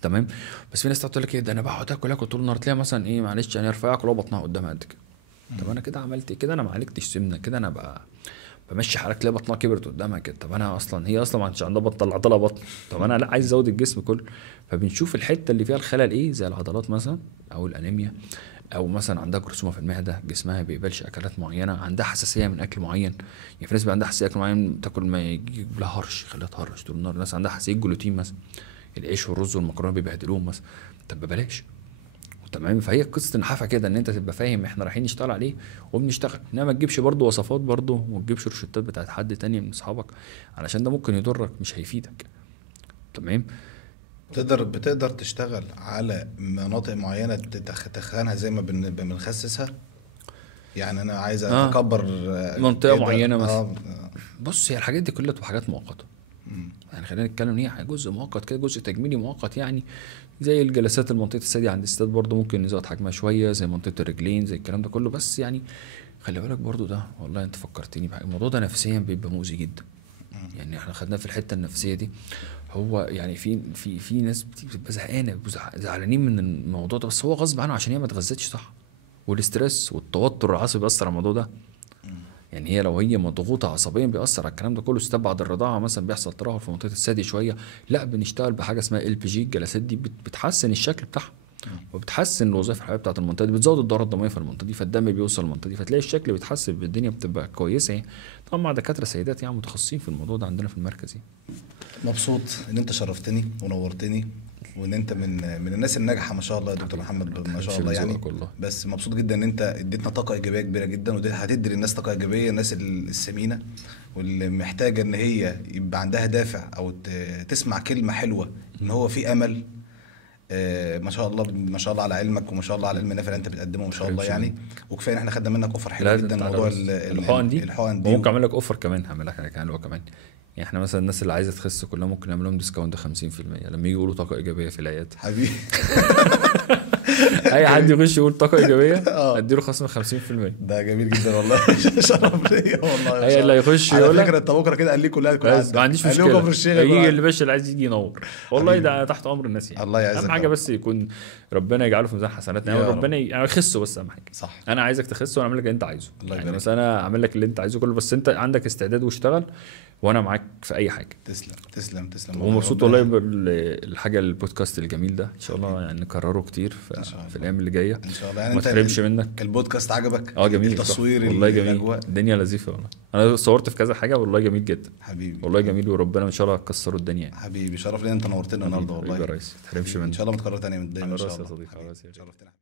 تمام. بس في ناس تقول لك ايه ده، انا بقعد اكل طول النهار، تلاقيها مثلا ايه، معلش يعني رفيعه كلها بطنها قدامها قد كده. طب انا كده عملت كده، انا ما عالجتش سمنه كده، انا بقى بمشي حالك، تلاقي بطنها كبرت قدامها كده. طب انا اصلا هي اصلا ما عندش عندها بطن، طلعت لها بطن. طب انا لا، عايز ازود الجسم كله. فبنشوف الحته اللي فيها الخلل ايه، زي العضلات مثلا او الانيميا، او مثلا عندها جرثومه في المعده، جسمها ما بيقبلش اكلات معينه، عندها حساسيه من اكل معين. يعني في ناس بيبقى عندها حساسيه اكل معين، تاكل ما يجيب لها هرش، يخليها تهرش طول النهار. ناس عندها حساسيه جلوتين مثلا، العيش والرز والمكرونه بيبهدلوهم مثلا. طب ببلاش تمام. فهي قصه النحافه كده، ان انت تبقى فاهم احنا رايحين نشتغل عليه وبنشتغل، انما ما تجيبش برضه وصفات برضه، وما تجيبش روشتات بتاعت حد تاني من اصحابك، علشان ده ممكن يضرك مش هيفيدك تمام. بتقدر تشتغل على مناطق معينة تخنها زي ما بنخسسها. يعني انا عايز اكبر منطقه كده. معينه مثلا. بص، هي الحاجات دي كلها تبقى حاجات مؤقته، يعني خلينا نتكلم ان هي جزء مؤقت كده، جزء تجميلي مؤقت. يعني زي الجلسات المنطقه الثدي عند الستات برضه ممكن نزود حجمها شويه، زي منطقه الرجلين، زي الكلام ده كله. بس يعني خلي بالك برضه، ده والله انت فكرتني بحاجه، الموضوع ده نفسيا بيبقى مؤذي جدا. يعني احنا خدناه في الحته النفسيه دي. هو يعني في ناس بتبقى زهقانه، زعلانين من الموضوع ده، بس هو غصب عنه عشان هي ما اتغذتش صح، والاسترس والتوتر العصبي بيأثر على الموضوع ده. يعني هي لو هي مضغوطه عصبيا بيأثر على الكلام ده كله. ستات بعد الرضاعه مثلا بيحصل ترهل في منطقه الثدي شويه، لا بنشتغل بحاجه اسمها LPG. الجلسات دي بتحسن الشكل بتاعها، وبتحسن الوظائف الحيويه بتاعه المنطقه دي، بتزود الدوره الدمويه في المنطقه دي، فالدم بيوصل للمنطقه دي، فتلاقي الشكل بيتحسن، الدنيا بتبقى كويسه يعني. طبعا مع دكاتره سيدات يعني متخصصين في الموضوع ده عندنا في المركز يعني. مبسوط ان انت شرفتني ونورتني، وان انت من الناس الناجحه ما شاء الله يا دكتور محمد، ما شاء الله يعني. بس مبسوط جدا ان انت اديتنا طاقه ايجابيه كبيره جدا، ودي هتدي للناس طاقه ايجابيه، الناس السمينه واللي محتاجه ان هي يبقى عندها دافع او تسمع كلمه حلوه ان هو في امل. ما شاء الله ما شاء الله على علمك، وما شاء الله على العلم النافع اللي انت بتقدمه ما شاء الله يعني. وكفايه ان احنا خدنا منك اوفر حلو جدا، موضوع الحقن دي. الحقن ممكن اعمل لك اوفر كمان، هعمل لك كمان كمان. يعني احنا مثلا الناس اللي عايزه تخس كلها ممكن نعمل لهم ديسكاونت 50% لما يجي يقولوا طاقه ايجابيه في العياده. حبيبي اي حد يخش يقول طاقه ايجابيه اديله خصم 50%. ده جميل جدا والله شرف ليا والله. اي اللي يخش على يقول فكره انت بكره كده قال لي كلها بس ما عنديش مشكله، يجي اللي باش اللي عايز يجي ينور والله، ده تحت امر الناس يعني. الله يعزك، اهم حاجه بس يكون ربنا يجعله في ميزان حسناتنا، يعني ربنا يعني يخسه بس اهم حاجه. صح. انا عايزك تخس وانا اعمل لك اللي انت عايزه يعني، بس انا اعمل لك اللي انت عايزه كله، بس انت عندك استعداد واشتغل وانا معاك في اي حاجه. تسلم ومبسوط والله بالحاجه البودكاست الجميل ده، ان شاء الله يعني نكرره كتير في الايام اللي جايه ان شاء الله. يعني ما تحرمش منك. البودكاست عجبك؟ جميل، التصوير والله جميل، الدنيا لذيذه والله. انا صورت في كذا حاجه والله جميل جدا حبيبي، والله جميل، وربنا ان شاء الله هتكسروا الدنيا حبيبي. شرف لي انت نورتنا النهارده والله يا ريس، ما تحرمش منك ان شاء الله. متكرر تاني دايما ان شاء الله. شرفتنا.